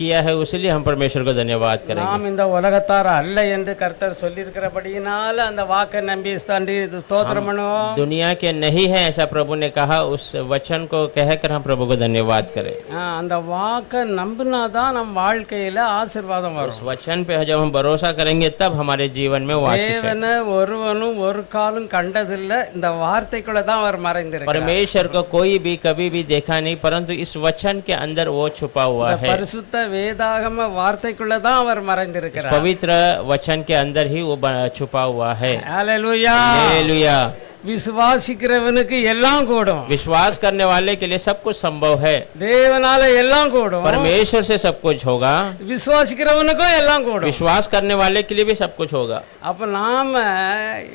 किया है, उसलिए हम परमेश्वर को धन्यवाद करेंगे। நாம் இந்த உலகத்தார் அல்ல என்று கர்த்தர் சொல்லியிருக்கிறபடியினால அந்த வாக்கை நம்பி தாண்டி ஸ்தோத்திரம் பண்ணுவோம். दुनिया के नहीं है ऐसा प्रभु ने कहा, उस वचन को कहकर हम प्रभु को धन्यवाद करें। அந்த வாக்கை நம்பினாதான் நம் வாழ்க்கையில ஆசீர்வாதம் उस வரும். वचन पे जब हम भरोसा करेंगे तब हमारे जीवन में वो आशीष है। தேவனை ஒருவனும் ஒரு காலும் கண்டதில்லை, இந்த வார்த்தைக்குள்ள தான் அவர் மறைந்திருக்கிறார். परमेश्वर को कोई भी कभी भी देखा नहीं, परंतु इस वचन के अंदर वो छुपा हुआ है। பரிசுத்த வேதாகம வார்த்தைக்குள்ள தான் அவர் மறைந்திருக்கிறார். पवित्र वचन के अंदर ही वो छुपा हुआ है। ஹல்லேலூயா. हालेलुया। விசுவாசிக்கிறவனுக்கு எல்லாம் கூடும். विश्वास करने वाले के लिए सब कुछ संभव है। தேவனால எல்லாம் கூடும். परमेश्वर से सब कुछ होगा। விசுவாசிக்கிறவனுக்கும் எல்லாம் கூடும். विश्वास करने वाले के लिए भी सब कुछ होगा। அப்ப நாம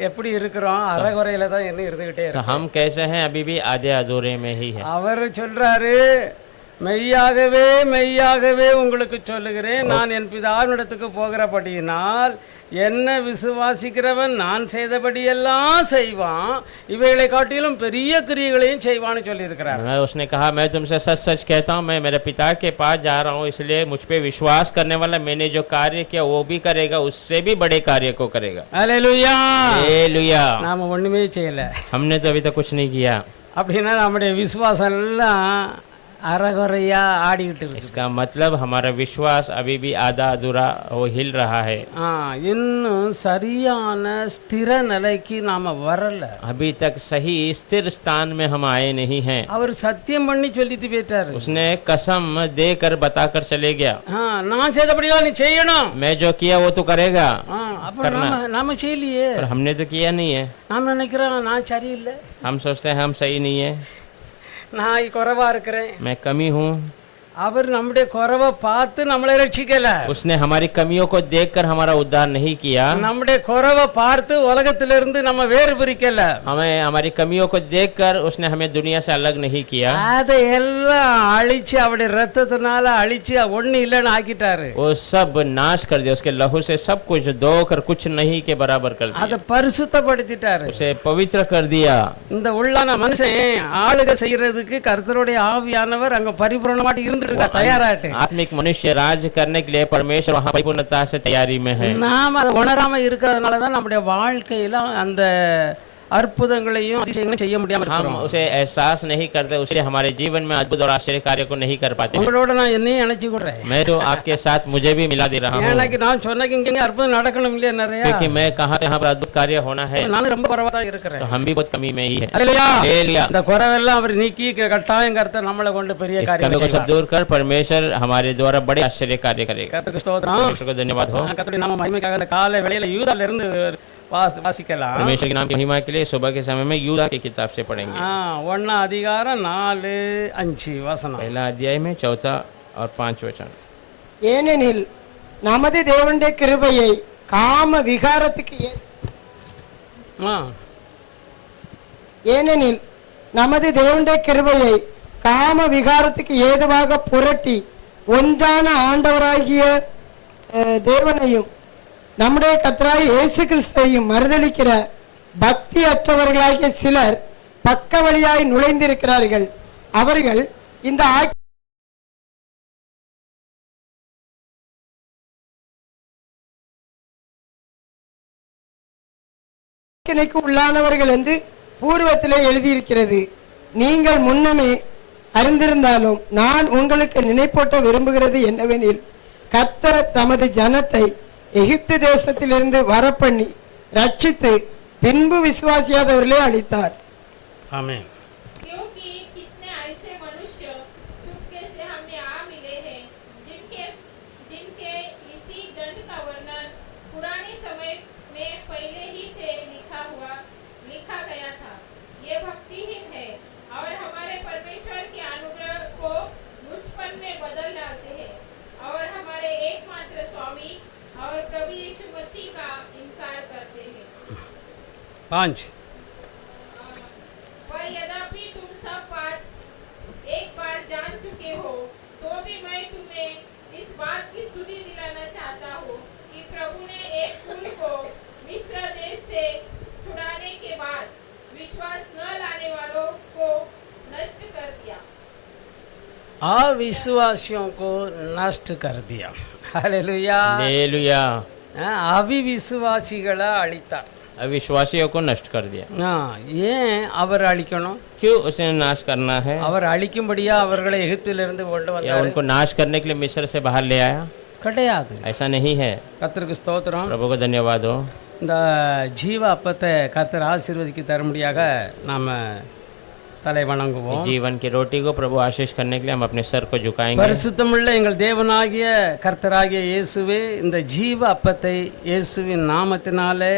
எப்படி இருக்கிறோம்? அறகுறையில தான் என்ன இருந்துகிட்டே तो இருக்கோம். हम कैसे हैं? अभी भी आधे अधूरे में ही है। அவர் சொல்றாரு, மெய்யாகவே மெய்யாகவே உங்களுக்கு சொல்லுகிறேன், நான் என் பிதாவினிடத்துக்கு போகிறபடியினால் என்ன விசுவாசிக்கிறவன் நான் செய்தபடியெல்லாம் செய்வான், இவைகளை காட்டிலும் பெரிய கிரியைகளையும் செய்வான்னு சொல்லியிருக்கிறார். उसने कहा, मैं तुमसे सच सच कहता हूँ, मैं मेरे पिता के पास जा रहा हूँ, इसलिए मुझ पे विश्वास करने वाला मैंने जो कार्य किया वो भी करेगा, उससे भी बड़े कार्य को करेगा। ஹல்லேலூயா. हालेलुया। நாம ஒண்ணுமே செய்யல हमने तो अभी तक कुछ नहीं किया। அப்படின்னா நம்முடைய விசுவாசம் எல்லாம் அறகுறையா ஆடிக்கிட்டு இருக்கு. इसका मतलब हमारा विश्वास अभी भी आधा अधूरा वो हिल रहा है। இன்னும் சரியான ஸ்திர நிலைக்கு நாம வரல. अभी तक सही स्थिर स्थान में हम आए नहीं हैं। அவர் சத்தியம் பண்ணி சொல்லிட்டு போயிட்டாரு. उसने कसम देकर बताकर चले गया, நான் செய்தபடியா நீ செய்யணும். मैं जो किया वो तो करेगा। அப்ப நாம செய்யலையே. पर हमने तो किया नहीं है। நாம் நினைக்கிறோம் நான் சரியில்லை, हम सोचते हैं हम सही नहीं है, நான் குறைவா இருக்கிறேன். मैं कमी हूँ। அவர் நம்முடைய குறைவை பார்த்து நம்மளை ரட்சிக்கல. उसने हमारी कमियों को देखकर हमारा उद्धार नहीं किया। நம்முடைய குறைவை பார்த்து உலகத்திலிருந்து நம்ம வேறு பிரிக்கல. हमें हमारी कमियों को देखकर उसने हमें दुनिया से अलग नहीं किया। அதை எல்லாம் அழிச்சு அவருடைய ரத்தத்தினால அழிச்சு ஒண்ணு இல்லைன்னு ஆக்கிட்டாரு. वो सब नाश कर दिया, उसके लहू से सब कुछ धोकर कुछ नहीं के बराबर कर दिया। அதை பரிசுத்தப்படுத்திட்டாரு. उसे पवित्र कर दिया। இந்த உள்ளான மனுஷன் ஆளுகை செய்யறதுக்கு கர்த்தருடைய ஆவியானவர் அங்க பரிபூரணமாட்டு இருந்து தயாராட்டு. आत्मिक मनुष्य राज करने के लिए परमेश्वर वहाँ परिपूर्णता से तैयारी में है। நாம அதை உணராம இருக்கிறதுனால தான் நம்முடைய வாழ்க்கையில அந்த அற்புதங்களையும் அதிசயங்களையும் செய்ய முடியாம हम இருக்கிறோம். उसे एहसास नहीं करते, उसलिए हमारे जीवन में अद्भुत और आश्चर्य कार्य को नहीं कर पाते। உங்களோட நான் என்னையும் நினைச்சு கொடுறேன். मैं तो आपके साथ मुझे भी मिला दे रहा हूँ, எனக்கு நான் சொன்ன இங்க அற்புதம் நடக்கணும் இல்லையா நிறைய. क्योंकि मैं कहा यहाँ पर अद्भुत कार्य होना है, நானும் ரொம்ப குறைவா இருக்கிறேன். तो हम भी बहुत कमी में ही है। அல்லேலூயா. हालेलुया। இந்த குறைவெல்லாம் அவர் நீக்கி கட்டாயம் கர்த்தர் நம்மளை கொண்டு பெரிய इस காரியம் कमी को सब செய்வார். दूर कर परमेश्वर हमारे द्वारा बड़े आश्चर्य कार्य करेगा। கர்த்தருக்கு ஸ்தோத்திரம். परमेश्वर को धन्यवाद हो। கர்த்தருடைய நாம மகிமைக்காக இந்த காலை வேளையில யூதால இருந்து வாசிக்கலாம். परमेश्वर के नाम की महिमा के लिए सुबह के समय में यूदा की किताब से पढ़ेंगे। 1 அதிகாரம் 4-5 வசனம். पहला अध्याय में 4 और 5 वचन। ஏனெனில் நமது தேவனுடைய கிருபையை காம விகாரத்துக்கு ஏனெனில் நமது தேவனுடைய கிருபையை காம விகாரத்துக்கு ஏதுவாக புரட்டி ஒன்றான ஆண்டவராகிய தேவனையும் நம்முடைய கர்த்தராகிய இயேசு கிறிஸ்துவையும் மறுதலிக்கிற பக்தி அற்றவர்களாகிய சிலர் பக்க வழியாய் நுழைந்திருக்கிறார்கள். அவர்கள் இந்த ஆக்கினைக்கு உள்ளானவர்கள் என்று பூர்வத்திலே எழுதியிருக்கிறது. நீங்கள் முன்னமே அறிந்திருந்தாலும் நான் உங்களுக்கு நினைப்பூட்ட விரும்புகிறது என்னவெனில், கர்த்தர் தமது ஜனத்தை எகிப்து தேசத்திலிருந்து வரப்பண்ணி ரட்சித்து பின்பு விசுவாசியாதவர்களே அளித்தார். ஆமென். क्योंकि कितने ऐसे मनुष्य चुपके से हमने आ मिले हैं जिनके इसी दंड का वर्णन पुराने समय में पहले ही से लिखा गया था। ये भक्तिहीन है और हमारे परमेश्वर के अनुग्रह को लुचपन में बदल डालते हैं और हमारे एकमात्र स्वामी और प्रभु यीशु मसीह का इनकार करते हैं। 5 पर यद्यपि तुम सब बात एक बार जान चुके हो, तो भी मैं तुम्हें इस बात की स्तुति दिलाना चाहता हूँ कि प्रभु ने एक कुल को मिस्र देश से छुड़ाने के बाद विश्वास न लाने वालों को नष्ट कर दिया। अविश्वासियों को नष्ट कर दिया. हालेलुया. हालेलुया. अविश्वासिகளை அழித்தார். अविश्वासियों को नष्ट कर दिया. ஏன் அவர் அழிக்கணும்? क्यों उसने नाश करना है? அவர் அழிக்கும்படியா அவர்களை எகிப்திலிருந்து கொண்டு या வந்தார்? उनको नाश करने के लिए मिस्र से बाहर ले आया? கிடையாது. ऐसा नहीं है. கர்த்தருக்கு ஸ்தோத்திரம். प्रभु को धन्यवाद हो. இந்த ஜீவ அப்பத்தை கர்த்தர் ஆசீர்வதிக்கு தரும்படியாக நாம் தலை வணங்குவோம். जीवन की रोटी को प्रभु आशीष करने के लिए हम अपने सर को झुकाएंगे. பரிசுத்தமுள்ள எங்கள் தேவனாகிய கர்த்தராகிய இயேசுவே, இந்த ஜீவ அப்பத்தை இயேசுவின் நாமத்தினாலே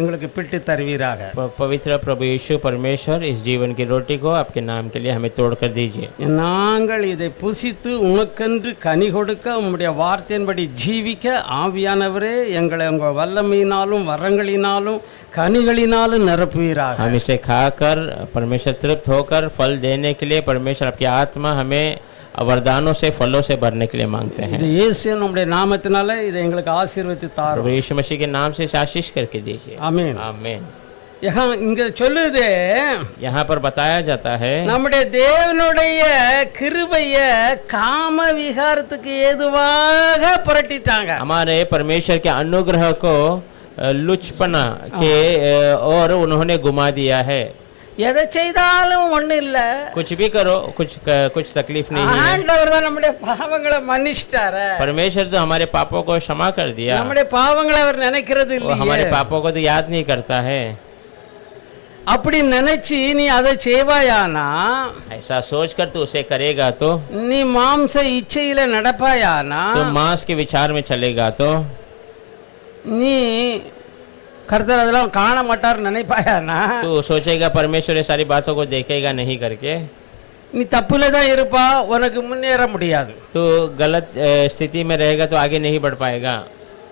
எங்களுக்கு பிட்டு தருவீராக. पवित्र प्रभु यीशु परमेश्वर, इस जीवन की रोटी को आपके नाम के लिए हमें तोड़ कर दीजिए. நாங்கள் இதை புசித்து உமக்கென்று கனி கொடுக்க உம்முடைய வார்த்தையின்படி ஜீவிக்க ஆவியானவரே எங்களை உங்கள் வல்லமையினாலும் வரங்களினாலும் கனிகளினாலும் நிரப்புவீராக. हम इसे खाकर परमेश्वर तृप्त होकर फल देने के लिए परमेश्वर आपकी आत्मा हमें वरदानों से फलों से भरने के लिए मांगते हैं. இது இயேசுவின் உம்முடைய நாமத்தினாலே இதை எங்களுக்கு ஆசீர்வதித்து தாரும். प्रभु यीशु मसीह के नाम से इसे आशीष करके दीजिए. ஆமென். आमीन. இங்க சொல்லுது, यहाँ पर बताया जाता है நம்முடைய தேவனுடைய கிருபைய காம விகாரத்துக்கு ஏதுவாக புரட்டிட்டாங்க. हमारे परमेश्वर के अनुग्रह को लुचपना के और उन्होंने घुमा दिया है. எதை செய்தாலும் ஒண்ணு இல்ல, कुछ भी करो कुछ तकलीफ नहीं है. ஆண்டவர் தான் நம்முடைய பாவங்களை மன்னிச்சிட்டாரு. परमेश्वर तो हमारे पापों को क्षमा कर दिया. நம்முடைய பாவங்களை அவர் நினைக்கிறது वो हमारे இல்லையே. पापों को तो याद नहीं करता है. அப்படி நினைச்சு நீ அதை செய்வாயானா, ऐसा सोच कर तू उसे करेगा तो நீ மாம்ச இச்சையில நடப்பாயானா, तो मांस के विचार में चलेगा तो நீ கர்த்தர் அதெல்லாம் காண மாட்டார் நினைப்பாயானா, तू सोचेगा परमेश्वर ये सारी बातों को देखेगा नहीं करके, நீ தப்புல தான் இருப்பா, உனக்கு முன்னேற முடியாது. तो गलत स्थिति में रहेगा तो आगे नहीं बढ़ पाएगा.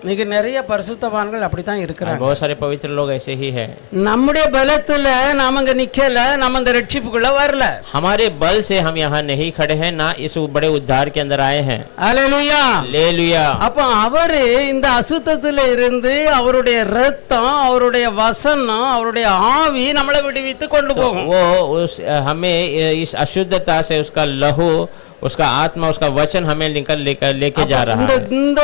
இன்னைக்கு நிறைய பரிசுத்தவான்கள் அப்படித்தான் இருக்கிறாங்க. बहुत सारे पवित्र लोग ऐसे ही है. நம்முடைய பலத்துல நாம அங்க நிக்கல, நம்ம அந்த ரட்சிப்புக்குள்ள வரல. हमारे बल से हम यहाँ नहीं खड़े हैं, ना इस बड़े उद्धार के अंदर आए हैं. அல்லேலூயா. हालेलुया. அப்ப அவரு இந்த அசுத்தத்துல இருந்து அவருடைய ரத்தம், அவருடைய வசனம், அவருடைய ஆவி நம்மளை விடுவித்து கொண்டு போகும். वो उस हमें इस अशुद्धता से उसका लहू, उसका आत्मा, उसका वचन हमें लेके जा रहा है. இந்த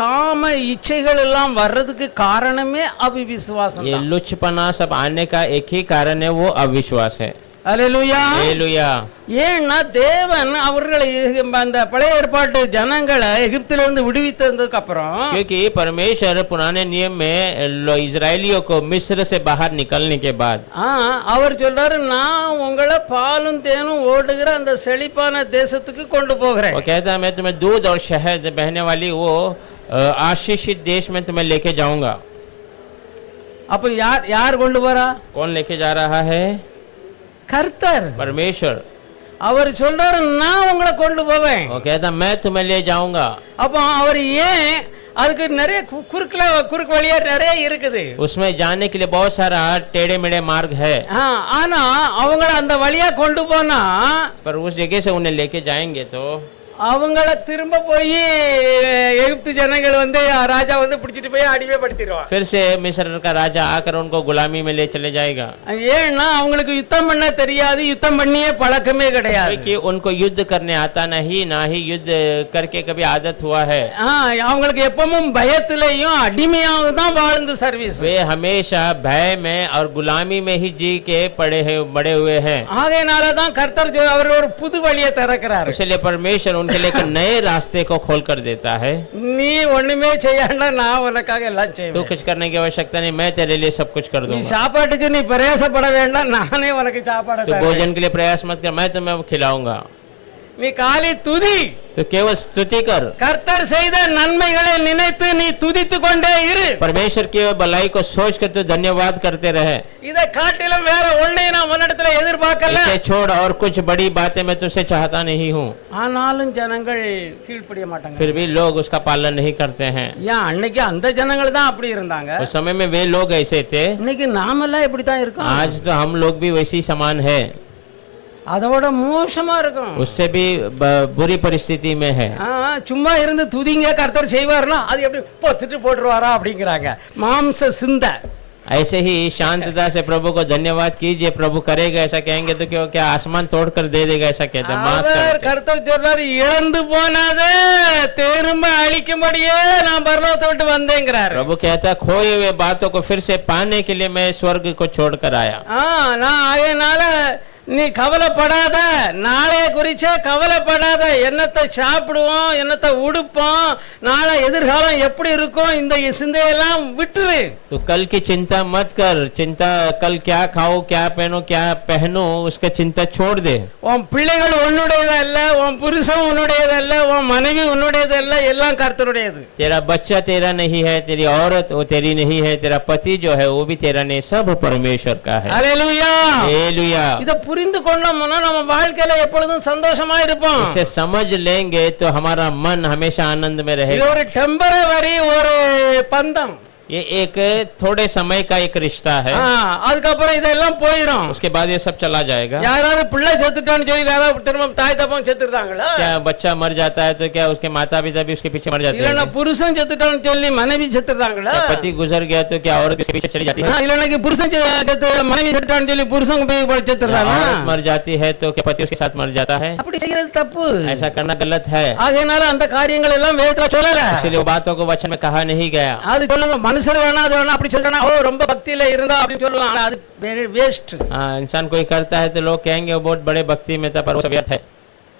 காம இச்சைகள் எல்லாம் வர்றதுக்கு காரணமே அவிசுவாசம் ये தான். लुचपना सब आने का एक ही कारण है, वो अविश्वास है. அல்லேலூயா. हालेलुया. ஏன்னா தேவன் அவர்களை அந்த பழைய ஏற்பாட்டு ஜனங்களை எகிப்திலிருந்து விடுவித்ததுக்கு அப்புறம், क्योंकि परमेश्वर पुराने नियम में इजरायलियों को मिस्र से बाहर निकलने के बाद அவர் சொல்றாரு, நான் உங்களை பாலும் தேனும் ஓடுகிற அந்த செழிப்பான தேசத்துக்கு கொண்டு போகிறேன். वो कहता है मैं तुम्हें दूध और शहद बहने वाली वो आशीषित देश में तुम्हें लेके जाऊंगा. அப்ப யார் கொண்டு போறா? कौन लेके जा रहा है? கர்த்தர். परमेश्वर. அவர் சொல்றாரு, நான் உங்களை கொண்டு போவேன். वो कहता मैं तुम्हें ले जाऊंगा. அப்ப அவர் ஏன் அதுக்கு நிறைய குறுக்கு வழியா நிறைய இருக்குது. उसमें जाने के लिए बहुत सारा टेढ़े मेढ़े मार्ग है. ஆனா அவங்கள அந்த வழியா கொண்டு போனா, पर उस जगह से उन्हें लेके जाएंगे तो அவங்கள திரும்ப போய் எகிப்து ஜனங்கள் ராஜா பிடிச்சிட்டு போய் அடிமைப்படுத்திடுவான். फिर से मिस्र का राजा आकर उनको गुलामी में ले चले जाएगा. ஏன்னா அவங்களுக்கு யுத்தம் பண்ண தெரியாது, யுத்தம் பண்ணியே பழக்கமே கிடையாது. कि उनको युद्ध करने आता नहीं, ना ही युद्ध करके कभी आदत हुआ है. அவங்களுக்கு எப்பவும் பயத்திலையும் அடிமையாக தான் வாழ்ந்து சர்வீஸ். वे हमेशा भय में और गुलामी में ही जी के बड़े हुए हैं. ஆகையினால தான் கர்த்தர் அவர் ஒரு புது வழியை திறக்கிறார். इसलिए परमेश्वर उनके लिए नए रास्ते को खोल कर देता है. நீ ஒண்ணுமே செய்யணும், நான் உனக்காக எல்லாம் तू செய்வேன். कुछ करने की आवश्यकता नहीं, मैं तेरे लिए सब कुछ कर நீ दूंगा. சாப்பாட்டுக்கு நீ பிரயாசப்பட வேண்டாம், நானே உனக்கு சாப்பாடு तू தரேன். भोजन के लिए प्रयास मत कर, मैं तुम्हें खिलाऊंगा. நீ காலி துதி. तो केवल स्तुति कर. கர்த்தர் செய்த நன்மைகளை நினைத்து நீ துதித்து கொண்டே இரு. परमेश्वर की भलाई को सोच कर तू धन्यवाद करते रहे. இதை காட்டிலும் வேற ஒன்றையும் நான் உன்னிடத்துல எதிர்பார்க்கல. इसे छोड़ और कुछ बड़ी बातें मैं तुझसे चाहता नहीं हूँ. ஆனாலும் ஜனங்கள் கீழ்ப்படிய மாட்டாங்க. फिर भी लोग उसका पालन नहीं करते हैं. ஏன் அன்னைக்கு அந்த ஜனங்கள் தான் அப்படி இருந்தாங்க. उस समय में वे लोग ऐसे थे. இன்னைக்கு நாமெல்லாம் இப்படி தான் இருக்கோம். आज तो हम लोग भी वैसी समान है, அதோட மோசமா இருக்கும். उससे भी बुरी परिस्थिति में है. சும்மா இருந்து துதிங்க கர்த்தர் செய்வார்னா அது எப்படி பொத்துட்டு போட்டுருவாரா அப்படிங்கிறாங்க. மாம்ச சிந்தை. ऐसे ही शांतता से प्रभु को धन्यवाद कीजिए। प्रभु करेगा ऐसा कहेंगे तो क्या आसमान तोड़कर दे देगा ऐसा कहते हैं। माफ அவர் करते हैं। கர்த்தர் சொல்றாரு, இழந்து போனாதே திரும்ப அழிக்கும்படியே நான் பரலோகத்தை விட்டு வந்தேங்கிறாரு. प्रभु कहता है खोए हुए बातों को फिर से पाने के लिए मैं स्वर्ग को छोड़कर आया। நான் அதனால நீ கவலைப்படாத, நாளைய குறிச்சே கவலைப்படாத. என்னத்தை சாப்பிடுவோம், என்னத்தை உடுப்போம், நாளை எதிர்காலம் எப்படி இருக்கும், இந்த சிந்தையெல்லாம் விட்டுரு. तो कल की चिंता मत कर। चिंता कल क्या खाओ, क्या पहनो, क्या पहनो, उसका चिंता छोड़ दे। உன் பிள்ளைகள் உன்னுடையதல்ல, உன் புருஷன் உன்னுடையதல்ல, உன் மனைவி உன்னுடையதல்ல, எல்லாம் கர்த்தருடையது. तेरा बच्चा तेरा नहीं है, तेरी औरत वो तेरी नहीं है, तेरा पति जो है वो भी तेरा नहीं, सब परमेश्वर का है। ஹல்லேலூயா. हालेलुया। இத புரிந்து கொண்டோம்னா நம்ம வாழ்க்கையில எப்பொழுதும் சந்தோஷமா இருப்போம். इसे समझ लेंगे तो हमारा मन हमेशा आनंद में இது रहेगा। ஒரு டெம்பரவரி ஒரு பந்தம். ये एक थोड़े समय का एक रिश्ता है, அதுக்கப்புறம் இதெல்லாம் போயிடும். उसके बाद ये सब चला जाएगा। யாராவது பிள்ளை செத்துட்டான்னு சொல்லி யாராவது திரும்ப தாய் தப்பம் செத்துட்டாங்களா? क्या बच्चा मर जाता है तो क्या उसके माता पिता भी उसके पीछे मर जाते இல்லனா हैं? புருஷன் செத்துட்டான்னு சொல்லி மனைவி செத்துட்டாங்களா? क्या पति गुजर गया तो क्या औरत उसके पीछे चली जाती है? இல்லனா புருஷன் செத்து மனைவி செத்துட்டான்னு சொல்லி புருஷன் போய் செத்துறானா? औरत मर जाती है तो क्या पति उसके साथ मर जाता है? அப்படி செய்யறது தப்பு. ऐसा करना गलत है। ஆகையால அந்த காரியங்கள் எல்லாம் வேதத்துல சொல்லல. इसलिए वो बातों को वचन में कहा नहीं गया। அது சொல்லுங்க, மனுஷர் வேணா அது வேணா அப்படி சொல்றானா, ஓ ரொம்ப பக்தியில இருந்தா அப்படி சொல்லலாம். ஆனா அது வேஸ்ட். इंसान कोई करता है तो लोग कहेंगे वो बहुत बड़े भक्ति में था, पर वो सब व्यर्थ है।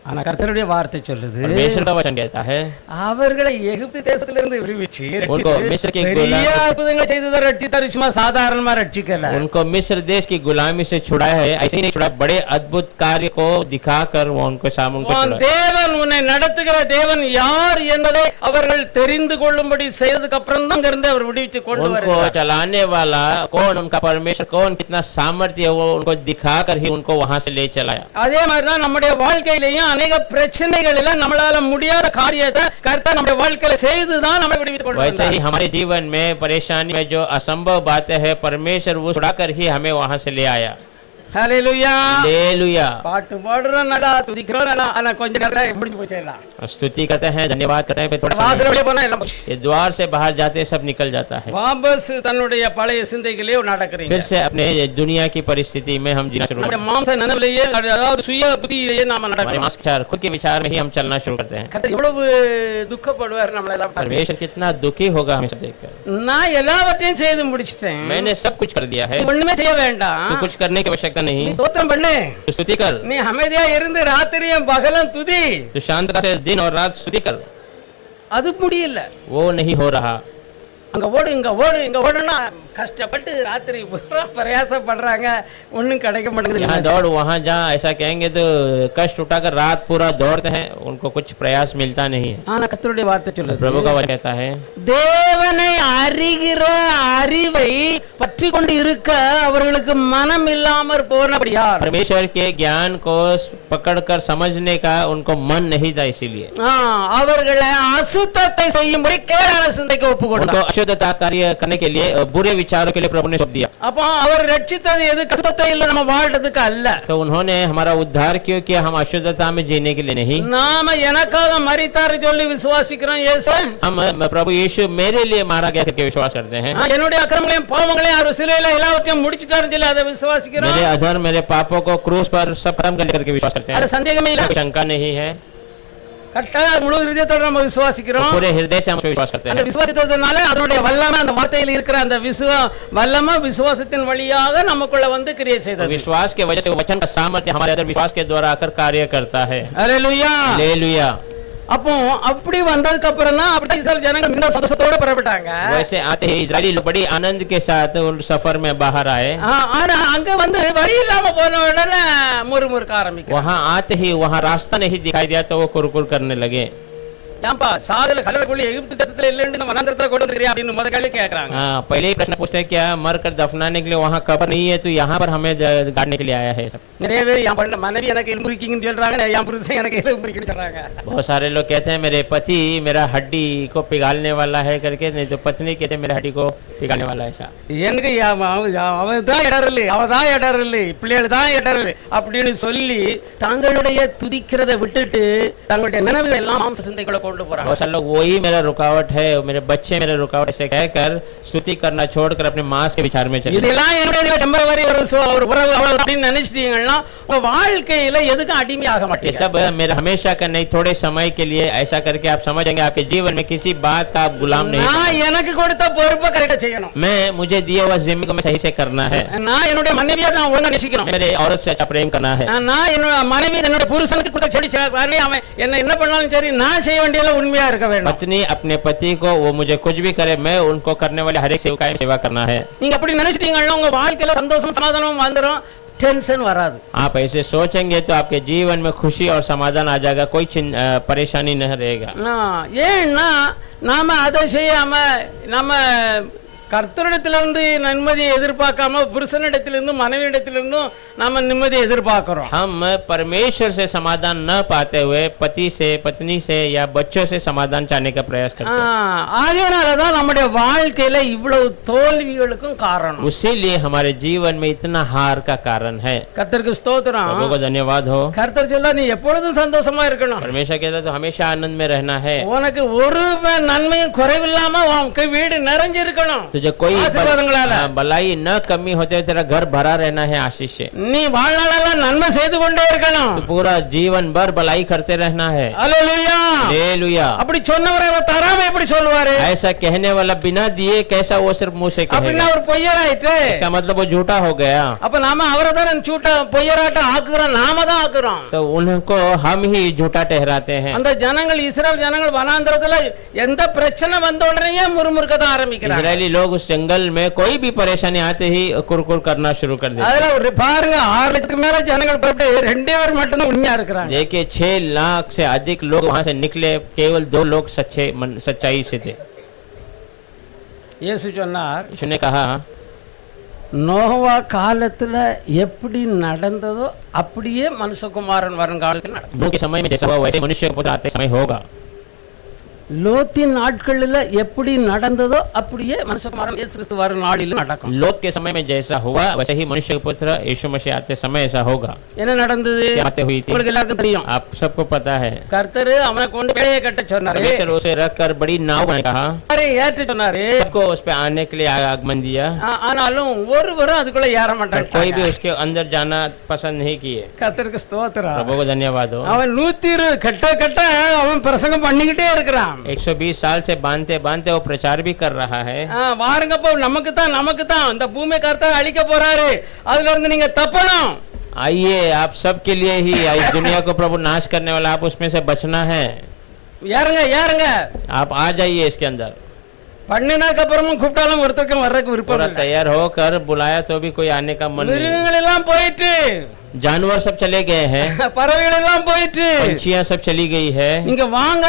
ஆனா கர்த்தருடைய வார்த்தை சொல்லுது, परमेश्वर का वचन कहता है அவர்களை எகிப்து தேசத்திலிருந்து விடுவிச்சு उनको मिस्र के பெரிய அற்புதங்களை செய்ததை ரட்சித்தார். சும்மா சாதாரணமா ரட்சிக்கல. उनको मिस्र देश की गुलामी से छुड़ाया है। ऐसे ही नहीं छुड़ा, बड़े अद्भुत कार्य को दिखाकर वो उनको सामने छुड़ाया। தேவன் உன்னை நடத்துகிற தேவன் யார் என்பதை அவர்கள் தெரிந்து கொள்ளும்படி செய்ததுக்கு அப்புறம் தான் இருந்து அவர் விடுவிச்சு கொண்டு उनको வருகிறார். चलाने वाला कौन, उनका परमेश्वर कौन, कितना सामर्थ्य है, वो उनको दिखाकर ही उनको वहां से ले चलाया। அதே மாதிரி தான் நம்முடைய வாழ்க்கையிலேயும் अनेक பிரச்சனைகள் எல்லாம் நம்மளால முடியாத காரியத்தை கர்த்தர் நம்முடைய வாழ்க்கையில செய்து தான் நம்மை விடுவித்து கொண்டு वैसे ही வந்தார். हमारे जीवन में परेशानी में जो असंभव बातें हैं, परमेश्वर वो छुड़ाकर ही हमें वहां से ले आया। ஹல்லேலூயா. हालेलुया। பாட்டு பாடுறோம் நல்லா, துதிக்கிறோம் நல்லா, ஆனா கொஞ்ச நேரத்துல முடிஞ்சு போச்சு எல்லாம். स्तुति करते हैं, धन्यवाद करते हैं, फिर थोड़ा வாசல் வெளியே போனா எல்லாம் போச்சு. ये द्वार से बाहर जाते सब निकल जाता है। வாபஸ் தன்னுடைய பழைய சிந்தைகளே நடக்கிறீங்க. फिर से अपने दुनिया की परिस्थिति में हम जीना शुरू करते நம்முடைய हैं। மாம்ச நினைவிலேயே அதாவது சுய புத்தியிலேயே நாம हमारे நடக்கிறோம். विचार, खुद के विचार में ही हम चलना शुरू करते हैं। கர்த்தர் எவ்வளவு துக்கப்படுவார் நம்மள எல்லாம் பார்த்து. परमेश्वर कितना दुखी होगा हमें सब देखकर। நான் எல்லாவற்றையும் செய்து முடிச்சிட்டேன், मैंने सब कुछ कर दिया है, ஒண்ணுமே செய்ய வேண்டாம். तो कुछ करने की आवश्यकता नहीं, ஸ்தோத்திரம் பண்ணு. तो स्तुति कर। நீ அமைதியா இருந்து ராத்திரியும் பகலும் துதி. तो शांतता से दिन और रात स्तुति कर। அது முடியல. वो नहीं हो रहा। அங்க ஓடு இங்க ஓடு இங்க ஓடுனா கஷ்டப்பட்டு ராத்திரி பூரா பிரயாசப்படுறாங்க, ஒண்ணும் கிடைக்க यहाँ மாட்டேங்குது. दौड़ वहाँ जा ऐसा कहेंगे तो कष्ट उठाकर रात पूरा दौड़ते हैं, उनको कुछ प्रयास मिलता नहीं है। ஆனா கர்த்தருடைய வார்த்தை சொல்லுது, प्रभु का वचन कहता है தேவனை அறிகிற அறிவை பற்றி கொண்டு இருக்க அவர்களுக்கு மனம் இல்லாமற் போனபடியால் परमेश्वर के ज्ञान को पकड़कर समझने का उनको मन नहीं था, इसीलिए அவர்களை அசுத்தத்தை செய்யும்படி கேடான சிந்தைக்கு ஒப்பு उनको கொடுத்தார். अशुद्धता कार्य करने के लिए, बुरे विचारों के लिए प्रभु ने सौंप दिया। அப்போ அவர் ரட்சித்தது எது? அசுத்தத்தை இல்ல நம்ம வாழ்றதுக்கு அல்ல. तो उन्होंने हमारा उद्धार क्यों किया? हम अशुद्धता में जीने के लिए नहीं। நாம எனக்காக மரித்தார் சொல்லி விசுவாசிக்கிறோம். இயேசு हम प्रभु यीशु मेरे लिए मारा गया करके विश्वास करते हैं। என்னுடைய அக்கிரமங்களையும் பாவங்களையும் அவர் சிலுவையில எல்லாவற்றையும் முடிச்சிட்டாருன்னு சொல்லி அதை விசுவாசிக்கிறோம். मेरे अधर्म, मेरे पापों को क्रूस पर सब खत्म करने करके विश्वास करते அது हैं। சந்தேகமே இல்ல. कोई शंका नहीं है, கரெக்டா முழு இதயத்தோட நம்ம விசுவாசிக்கிறோம். पूरे हृदय से हम उसको विश्वास करते அந்த हैं। விசுவாசத்தினால அதனுடைய வல்லமை, அந்த வார்த்தையில் இருக்கிற அந்த வல்லமை விசுவாசத்தின் வழியாக நமக்குள்ள வந்து கிரியை செய்தது. विश्वास के वजह से वो वचन का सामर्थ्य हमारे अंदर विश्वास के द्वारा आकर कार्य करता है। ஹல்லேலூயா. हालेलुया। அப்போ அப்படி வந்ததுக்கு அப்புறம் தான் அப்படி இஸ்ரவேல் ஜனங்கள் மிக சந்தோஷத்தோட புறப்பட்டாங்க. वैसे आते ही इजरायली लोग बड़ी आनंद के साथ उन सफर में बाहर आए। ஆனா அங்க வந்து வழி இல்லாம போன உடனே முறுமுறுக்க ஆரம்பிக்கும். वहां आते ही वहां रास्ता नहीं दिखाई दिया तो वो कुरकुर करने लगे। ஏன்பா சாதல கடலுக்குள்ள எகிப்து தேசத்துல இல்லன்னு நம்ம வனாந்தரத்துல கொண்டு வந்திருக்கியா அப்படின்னு முதல் கேள்வி கேக்குறாங்க. हाँ, पहले ही प्रश्न पूछते हैं क्या मरकर दफनाने के लिए वहाँ कब्र नहीं है तो यहाँ पर हमें गाड़ने के लिए आया है सब। நிறைய பேர் என் பண்ண மனைவி எனக்கு எலும்புரிக்கிங்கன்னு சொல்றாங்க, என் புருஷன் எனக்கு எலும்புரிக்கின்னு சொல்றாங்க. बहुत सारे लोग कहते हैं मेरे पति मेरा हड्डी को पिघालने वाला है करके, नहीं तो पत्नी कहते हैं मेरा हड्डी को पिघालने वाला है ऐसा। எனக்கு அவன் தான் இடரலு, அவன் தான் இடரலு, பிள்ளைகள் தான் இடரலு அப்படின்னு சொல்லி தங்களுடைய துதிக்கிறதை விட்டுட்டு தங்களுடைய நினைவுகள் எல்லாம் மாம்ச சிந்தைக்குள்ள கொண்டு போறாங்க. बहुत सारे लोग वही मेरा रुकावट है, मेरे बच्चे मेरा रुकावट ऐसे कहकर स्तुति करना छोड़कर अपने मांस के विचार में चले। இதெல்லாம் என்னுடைய டெம்பரவரி ஒரு உறவு அவ்வளவு அப்படின்னு நினைச்சிட்டீங்கன்னா உங்க வாழ்க்கையில எதுக்கும் அடிமை ஆக ये மாட்டீங்க. सब मेरा हमेशा का नहीं, थोड़े समय के लिए ऐसा करके आप समझेंगे आपके जीवन में किसी बात का आप गुलाम नहीं। நான் எனக்கு கொடுத்த பொறுப்பை கரெக்டா செய்யணும். मैं मुझे दिए हुआ जिम्मे को मैं सही से करना है। நான் என்னுடைய மனைவியை நான் ஒழுங்கா நேசிக்கணும். मेरे औरत से अच्छा प्रेम करना है। நான் என்னோட மனைவி என்னோட புருஷனுக்கு கொடுத்த செடி அவன் என்ன பண்ணாலும் சரி நான் செய்ய வேண்டியதுல உண்மையா இருக்க வேண்டும். पत्नी अपने पति को वो मुझे कुछ भी करे मैं उनको करने वाले हर एक सेवकाएं सेवा करना है। நீங்க அப்படி நினைச்சிட்டீங்கன்னா உங்க வாழ்க்கையில சந்தோஷம் சமாதானம் வந்துரும், टेंशन वरादु। आप ऐसे सोचेंगे तो आपके जीवन में खुशी और समाधान आ जाएगा, कोई परेशानी नहीं रहेगा। ஏன்னா நாம அதை செய்யாம நம்ம கர்த்தரிடத்திலிருந்து நிம்மதியை எதிர்பார்க்காம புருஷனிடத்திலிருந்து மனைவியிடத்திலிருந்து நாம நிம்மதியை எதிர்பார்க்கிறோம்। हम परमेश्वर से समाधान न पाते हुए पति से, पत्नी से या बच्चों से समाधान चाहने का प्रयास करते हैं। ஆகையாலதான் நம்முடைய வாழ்க்கையில இவ்வளவு தோல்விகளுக்கும் காரணம்। उसीलिए हमारे जीवन में इतना हार का कारण है। கர்த்தருக்கு ஸ்தோத்திரம்। प्रभु को धन्यवाद हो। கர்த்தர் சொல்ல நீ எப்பொழுதும் சந்தோஷமா இருக்கணும்। परमेश्वर कहता है तो हमेशा आनंद में रहना है। உனக்கு ஒரு நன்மையும் குறைவில்லாம உனக்கு வீடு நிறைஞ்சிருக்கணும்। तुझे कोई भलाई न कमी होते हुए तेरा घर भरा रहना है आशीष से। நீ வாழ்நாளெல்லாம் நன்மை செய்து கொண்டே இருக்கணும்। तो पूरा जीवन भर भलाई करते रहना है। Hallelujah hallelujah. அப்படி சொன்னவரே தராம எப்படி சொல்லுவாரு? ऐसा कहने वाला बिना दिए कैसा वो सिर्फ मुंह से कहेगा? அப்படினா ஒரு பொய்யராயிட்டு। इसका मतलब वो झूठा हो गया। அப்ப நாம அவரதான் झूठा பொய்யராட்ட ஆக்குறோம், நாம தான் ஆக்குறோம்। तो उनको हम ही झूठा ठहराते हैं। அந்த ஜனங்கள் இஸ்ரவேல் ஜனங்கள் வனாந்தரத்துல எந்த பிரச்சனை வந்த உடனே முறுமுறுக்க தான் ஆரம்பிக்கிறாங்க। इजरायली लोग उस जंगल में कोई भी परेशानी आते ही कुरकुर करना शुरू कर देते हैं। அதுல ஒரு பாருங்க 6 லட்சத்துக்கு மேல ஜனங்கள் போட்டு 2 பேர் மட்டும் தான் உண்மையா இருக்காங்க। देखिए 6 लाख से अधिक लोग वहां से निकले, केवल 2 लोग सच्चाई से थे। இயேசு சொன்னார், यीशु ने कहा நோவா காலத்துல எப்படி நடந்ததோ அப்படியே மனுஷகுமாரன் வரும் காலத்துல நடக்கும்। नूह के समय में जैसा हुआ वैसे मनुष्य को आते समय होगा। லோத்தின் நாட்களில் எப்படி நடந்ததோ அப்படியே மனுஷகுமாரன் இயேசு கிறிஸ்து வரும் நாளில் நடக்கும்। लोत के समय में जैसा हुआ वैसे ही मनुष्य के पुत्र यीशु मसीह आते समय ऐसा होगा। என்ன நடந்தது? क्या बातें हुई थी? உங்களுக்கு எல்லாருக்கும் தெரியும்। आप सबको पता है। கர்த்தர் அவனை கொண்டு பேழையை கட்ட சொன்னாரு। परमेश्वर उसे रखकर बड़ी नाव बनाने कहा। अरे ஏற்ற சொன்னாரு। सबको उस पे आने के लिए आगमन दिया। ஆனாலும் ஒருவரும் அதுக்குள்ள ஏற மாட்டாங்க। कोई भी उसके अंदर जाना पसंद नहीं किए। கர்த்தருக்கு ஸ்தோத்திரம்। प्रभु को धन्यवाद हो। அவன் 120 கட்ட அவன் பிரசங்கம் பண்ணிக்கிட்டே இருக்கிறான்। 120 साल से बांधते बांधते वो प्रचार भी कर रहा है। வாருங்கப்போ நமக்கு தான் இந்த பூமி கர்த்தர் அழிக்க போறாரு, அதுல இருந்து நீங்க தப்பணும்। आइए आप सबके लिए ही इस दुनिया को प्रभु नाश करने वाला, आप उसमें से बचना है। ஏறுங்க आप आ जाइए इसके अंदर। பண்ணினாக்க அப்புறமும் கூப்பிட்டாலும் ஒருத்தருக்கும் வர்றதுக்கு விருப்பம் पूरा இல்லை। तैयार होकर बुलाया तो भी कोई आने का मन नहीं। மிருகங்கள் எல்லாம் போயிட்டு, जानवर सब चले गए हैं, பறவைகள் எல்லாம் போயிட்டு, पंछियां सब चली गई है। நீங்க வாங்க,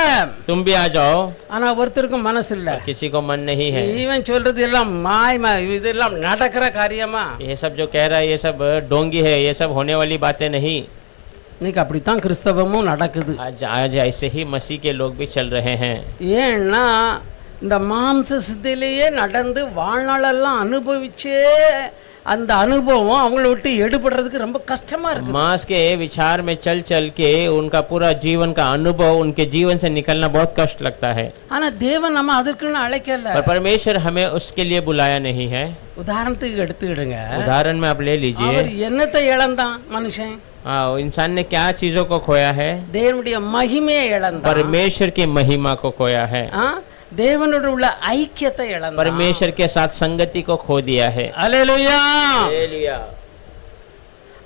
तुम भी आ जाओ। ஆனா ஒருத்தருக்கும் மனசு இல்ல। किसी को मन नहीं है। இவன் சொல்றது எல்லாம் மாயமா, இதெல்லாம் நடக்கிற காரியமா? ये सब जो कह रहा है ये सब डोंगी है, ये सब होने वाली बातें नहीं। இன்னைக்கு அப்படித்தான் கிறிஸ்தவமும் நடக்குது। आज ऐसे ही मसीह के लोग भी चल रहे हैं। ஏன்னா இந்த மாம்ச சித்தையிலேயே நடந்து வாழ்நாளெல்லாம் அனுபவிச்சே அந்த அனுபவம் அவங்கள விட்டு எடுபடுறதுக்கு ரொம்ப கஷ்டமா இருக்கு। मांस के विचार में चल चल के उनका पूरा जीवन का अनुभव उनके जीवन से निकलना बहुत कष्ट लगता है। ஆனா தேவன் நம்ம அதற்குன்னு அழைக்கல। पर परमेश्वर हमें उसके लिए बुलाया नहीं है। உதாரணத்துக்கு எடுத்துக்கிடுங்க, उदाहरण में आप ले लीजिए। அவர் என்னத்தை இழந்தான் மனுஷன்? इंसान ने क्या चीजों को खोया है? தேவனுடைய மகிமையை இழந்தான்। परमेश्वर की महिमा को खोया है। தேவனோட உள்ள ஐக்கியத்தை இழந்தான்। परमेश्वर के साथ संगति को खो दिया है। हालेलुया। हालेलुया।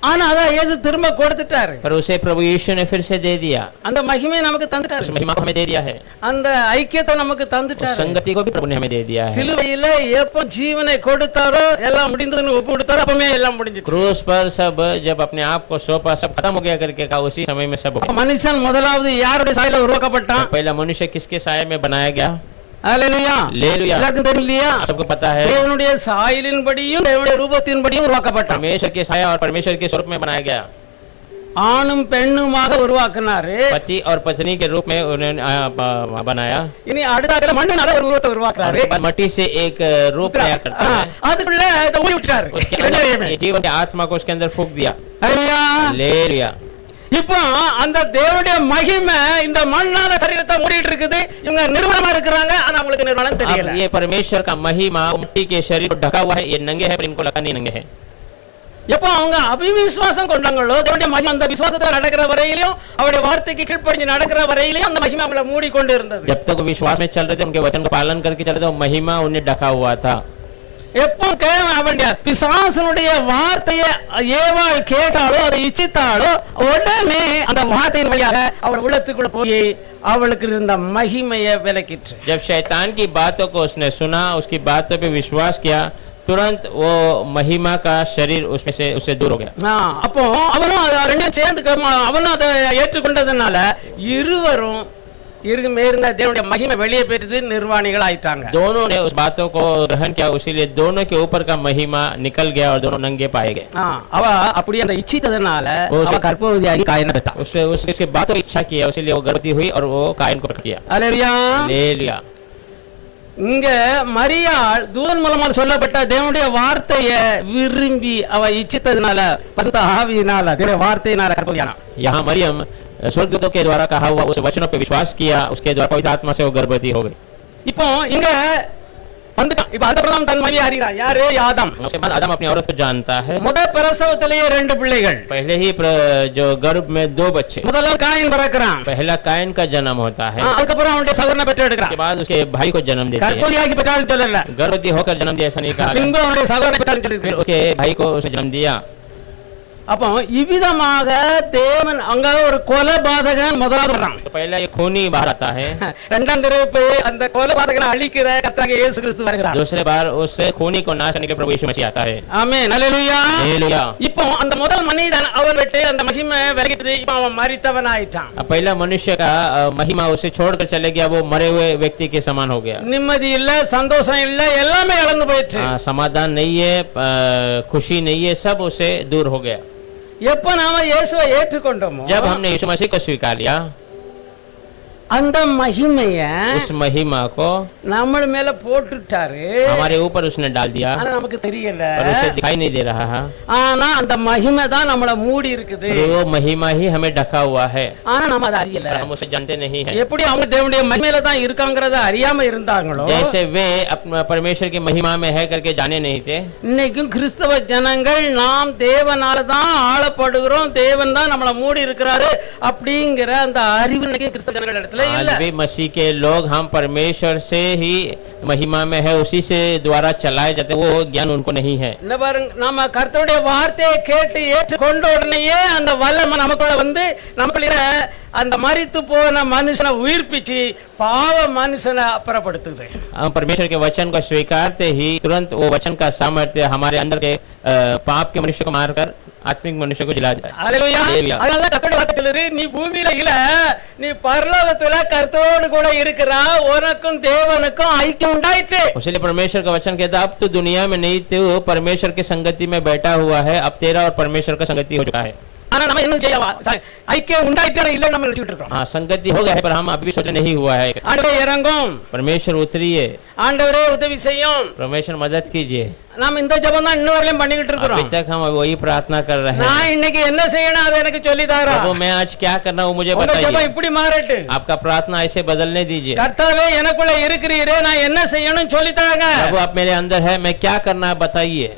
ஆனா அத இயேசு திரும்ப கொடுத்துட்டாரு। पर उसे प्रभु यीशु ने फिर से दे दिया। அந்த மகிமையை நமக்கு தந்துட்டாரு। उस महिमा को हमें दे दिया है। அந்த ஐக்கியத்தை நமக்கு தந்துட்டாரு। संगति को भी प्रभु ने हमें दे दिया है। சிலுவையில எப்ப ஜீவனை கொடுத்தாரோ எல்லாம் முடிந்ததுன்னு ஒப்பு கொடுத்தாரோ அப்பமே எல்லாம் முடிஞ்சிச்சு। क्रूस पर सब जब अपने आप को सौंपा, सब खत्म हो गया करके कहा, उसी समय में सब हो गया। மனுஷன் முதலாவது யாருடைய சாயல உருவாக்கப்பட்டான்? पहला मनुष्य किसके साये में बनाया गया? हालेलुया। हालेलुया। எல்லாருக்கும் தெரியலையா? सबको पता है। தேவனுடைய சாயலின்படியும் தேவனுடைய ரூபத்தின்படியும் உருவாக்கப்பட்டான்। परमेश्वर के साया और परमेश्वर के स्वरूप में बनाया गया। ஆணும் பெண்ணுமாக உருவாக்குனாரு। पति और पत्नी के रूप में उन्होंने बनाया। இனி அடுத்த மண்ணுனால ஒரு உருவத்தை உருவாக்குறாரு। मट्टी से एक रूप तैयार करता है। அதுக்குள்ள ஊதி விட்டாரு। जीवन की आत्मा को उसके अंदर फूंक दिया। हालेलुया। हालेलुया। இப்போ அந்த தேவனுடைய மகிமை இந்த மண்ணான சரீரத்தை மூடிட்டு இருக்குது. இவங்க நிர்வாணமா இருக்கிறாங்க, ஆனா அவங்களுக்கு நிர்வாணம் தெரியல. अब ये परमेश्वर का महिमा मिट्टी के शरीर को ढका हुआ है, ये नंगे है पर इनको लगा नहीं नंगे है। எப்போ அவங்க அபிவிசுவாசம் கொண்டாங்களோ தேவனுடைய மகிமை அந்த விசுவாசத்துல நடக்கிற வரையிலும் அவருடைய வார்த்தைக்கு கீழ்ப்படிஞ்சு நடக்கிற வரையிலும் அந்த மகிமை அவங்களை மூடிக்கொண்டு இருந்தது. जब तक वो विश्वास में चल रहे थे, उनके वचन का पालन करके चल रहे थे, वो महिमा उन्हें ढका हुआ था। எப்போ அவனுடைய பிசாசனுடைய வார்த்தையை ஏவாள் கேட்டாலோ அதை இச்சித்தாலோ உடனே அந்த வார்த்தையின் வழியாக அவள் உள்ளத்துக்குள்ள போய் அவளுக்கு இருந்த மகிமையை விலக்கிற்று. जब शैतान की बातों को उसने सुना, उसकी बातों पे विश्वास किया, तुरंत वो महिमा का शरीर उसमें से उससे दूर हो गया। அப்போ அவனும் ரெண்டும் சேர்ந்து அவனும் அதை ஏற்றுக்கொண்டதுனால இருவரும் இருந்த தேவனுடைய மகிமை வெளியே பெற்றது, நிர்வாணிகள் ஆயிட்டாங்க. दोनों ने उस बातों को ग्रहण किया, इसीलिए दोनों के ऊपर का महिमा निकल गया और दोनों नंगे पाए गए। அவ அப்படி அந்த இச்சித்ததனால அவ கர்ப்பவதியாகி காயினை பெற்றா. उसके बातों की इच्छा किया, इसीलिए वो गर्भवती हुई और वो कायन को प्रकट किया। हालेलुया। हालेलुया। இங்க மரியாள் தூதன் மூலமா சொல்லப்பட்ட தேவனுடைய வார்த்தையை விரும்பி அவ இச்சித்ததனால பரிசுத்த ஆவியினால தேவனுடைய வார்த்தையினால கர்ப்பவதியானா. यहाँ मरियम स्वर्गदूतों के द्वारा कहा हुआ उस वचनों पे विश्वास किया, उसके द्वारा पवित्र आत्मा से वो गर्भवती हो गई। இப்போ இங்க வந்துட்டான். இப்போ அதுக்கப்புறம் தன் மனைவி அறிகிறான். யாரு? ஆதாம். उसके बाद आदम अपनी औरत को जानता है। முதல் பிரசவத்திலேயே 2 பிள்ளைகள். पहले ही जो गर्भ में 2 बच्चे। முதல்ல காயின் பிறக்கிறான். पहला कायन का जन्म होता है। அதுக்கப்புறம் அவனுடைய சகோதரனை பெற்றெடுக்கிறான். उसके बाद उसके भाई को जन्म देती है। கர்ப்பவதியாகி பெற்றான்னு சொல்லல, गर्भवती होकर जन्म दिया ऐसा नहीं कहा। பின்பு அவனுடைய சகோதரனை பெற்றான்னு फिर சொல்லிருக்கு. उसके भाई को उसने जन्म दिया। அப்போ இவ்விதமாக தேவன் அங்க ஒரு கொலைபாதகன் முதலாவது வர்றான். तो पहला ये खूनी बाहर आता है। இரண்டாம் தடவை போய் அந்த கொலைபாதகனை அழிக்கிற கர்த்தராகிய இயேசு கிறிஸ்து வருகிறார். दूसरे बार उस खूनी को नाश करने के प्रभु यीशु मसीह आता है। ஆமென். ஹalleluya. हालेलुया। இப்போ அந்த முதல் மனிதன் அவன் விட்டு அந்த மகிமை விலகிட்டு இப்போ அவன் மரித்தவன் ஆயிட்டான். अब पहला मनुष्य का महिमा उसे छोड़कर चले गया, वो मरे हुए व्यक्ति के समान हो गया। நிம்மதி இல்ல, சந்தோஷம் இல்ல, எல்லாமே இழந்து போயிடுச்சு. समाधान नहीं है, खुशी नहीं है, सब उसे दूर हो गया। எப்ப நாம இயேசுவை ஏற்றுக்கொண்டோமோ जब हमने यीशु मसीह को स्वीकार लिया, அந்த மகிமைய उस महिमा को நம்ம மேல போட்டுட்டாரு. हमारे ऊपर उसने डाल दिया, ஆனா நமக்கு தெரியல. पर उसे दिखाई नहीं दे रहा है। ஆனா அந்த மகிமை தான் நம்மள மூடி இருக்குது. वो महिमा ही हमें ढका हुआ है, ஆனா நம்ம அதை அறியல. हम उसे जानते नहीं हैं। எப்படி அவங்க தேவனுடைய மகிமையில தான் இருக்காங்கறத அறியாம இருந்தாங்களோ, जैसे वे अपने परमेश्वर की महिमा में है करके जाने नहीं थे, இன்னைக்கும் கிறிஸ்தவ ஜனங்கள் நாம் தேவனால தான் ஆளப்படுகிறோம், தேவன் தான் நம்மள மூடி இருக்கிறாரு அப்படிங்கிற அந்த அறிவு இன்னைக்கு கிறிஸ்தவ ஜனங்கள் இடத்துல आज भी मसीह के लोग हम परमेश्वर से ही महिमा में है, उसी से द्वारा चलाए जाते, वो ज्ञान उनको नहीं है। என்ன பாருங்க, நாம கர்த்தருடைய வார்த்தையை கேட்டு ஏற்றுக்கொண்ட உடனேயே அந்த வல்லமை நமக்குள்ள வந்து நமக்குள்ள அந்த மரித்து போன மனுஷனை உயிர்ப்பிச்சு பாவ மனுஷனை அப்புறப்படுத்துது. हम परमेश्वर के वचन को स्वीकारते ही तुरंत वो वचन का सामर्थ्य हमारे अंदर के पाप के मनुष्य को मारकर आत्मिक मनुष्य को जिला देता है। ஹalleluya. அதனால கர்த்தருடைய வார்த்தை சொல்லுது, நீ பூமியில இல்ல, நீ பரலோகத்துல கர்த்தரோடு கூட இருக்கிறா, உனக்கும் தேவனுக்கும் ஐக்கியம் உண்டாயிற்று. इसलिए परमेश्वर का वचन कहता है, अब तो दुनिया में नहीं थे, वो परमेश्वर की संगति में बैठा हुआ है, अब तेरा और परमेश्वर का संगति हो चुका है। ஆனா நம்ம என்ன செய்யவா, ஐக்கியம் உண்டாயிட்டா இல்ல நம்ம நினைச்சிட்டு இருக்கோம். हाँ, संगति हो गया है, पर हम अभी भी सोचे नहीं हुआ है। ஆண்டவரே இறங்கும், परमेश्वर उतरिए, ஆண்டவரே உதவி செய்யும். परमेश्वर मदद कीजिए। நாம இந்த ஜெபம் தான் இன்ன வரையிலும் பண்ணிக்கிட்டு अभी இருக்கிறோம். तक हम वही प्रार्थना कर रहे हैं। நான் இன்னைக்கு என்ன செய்யணும் அதை எனக்கு சொல்லி தாரா. प्रभु मैं आज क्या करना वो मुझे உங்க ஜெபம் बताइए। இப்படி மாறட்டு. आपका प्रार्थना ऐसे बदलने दीजिए। கர்த்தாவே எனக்குள்ள இருக்கிறீரே, நான் என்ன செய்யணும் சொல்லி தாங்க. प्रभु आप मेरे अंदर है, मैं क्या करना है बताइए।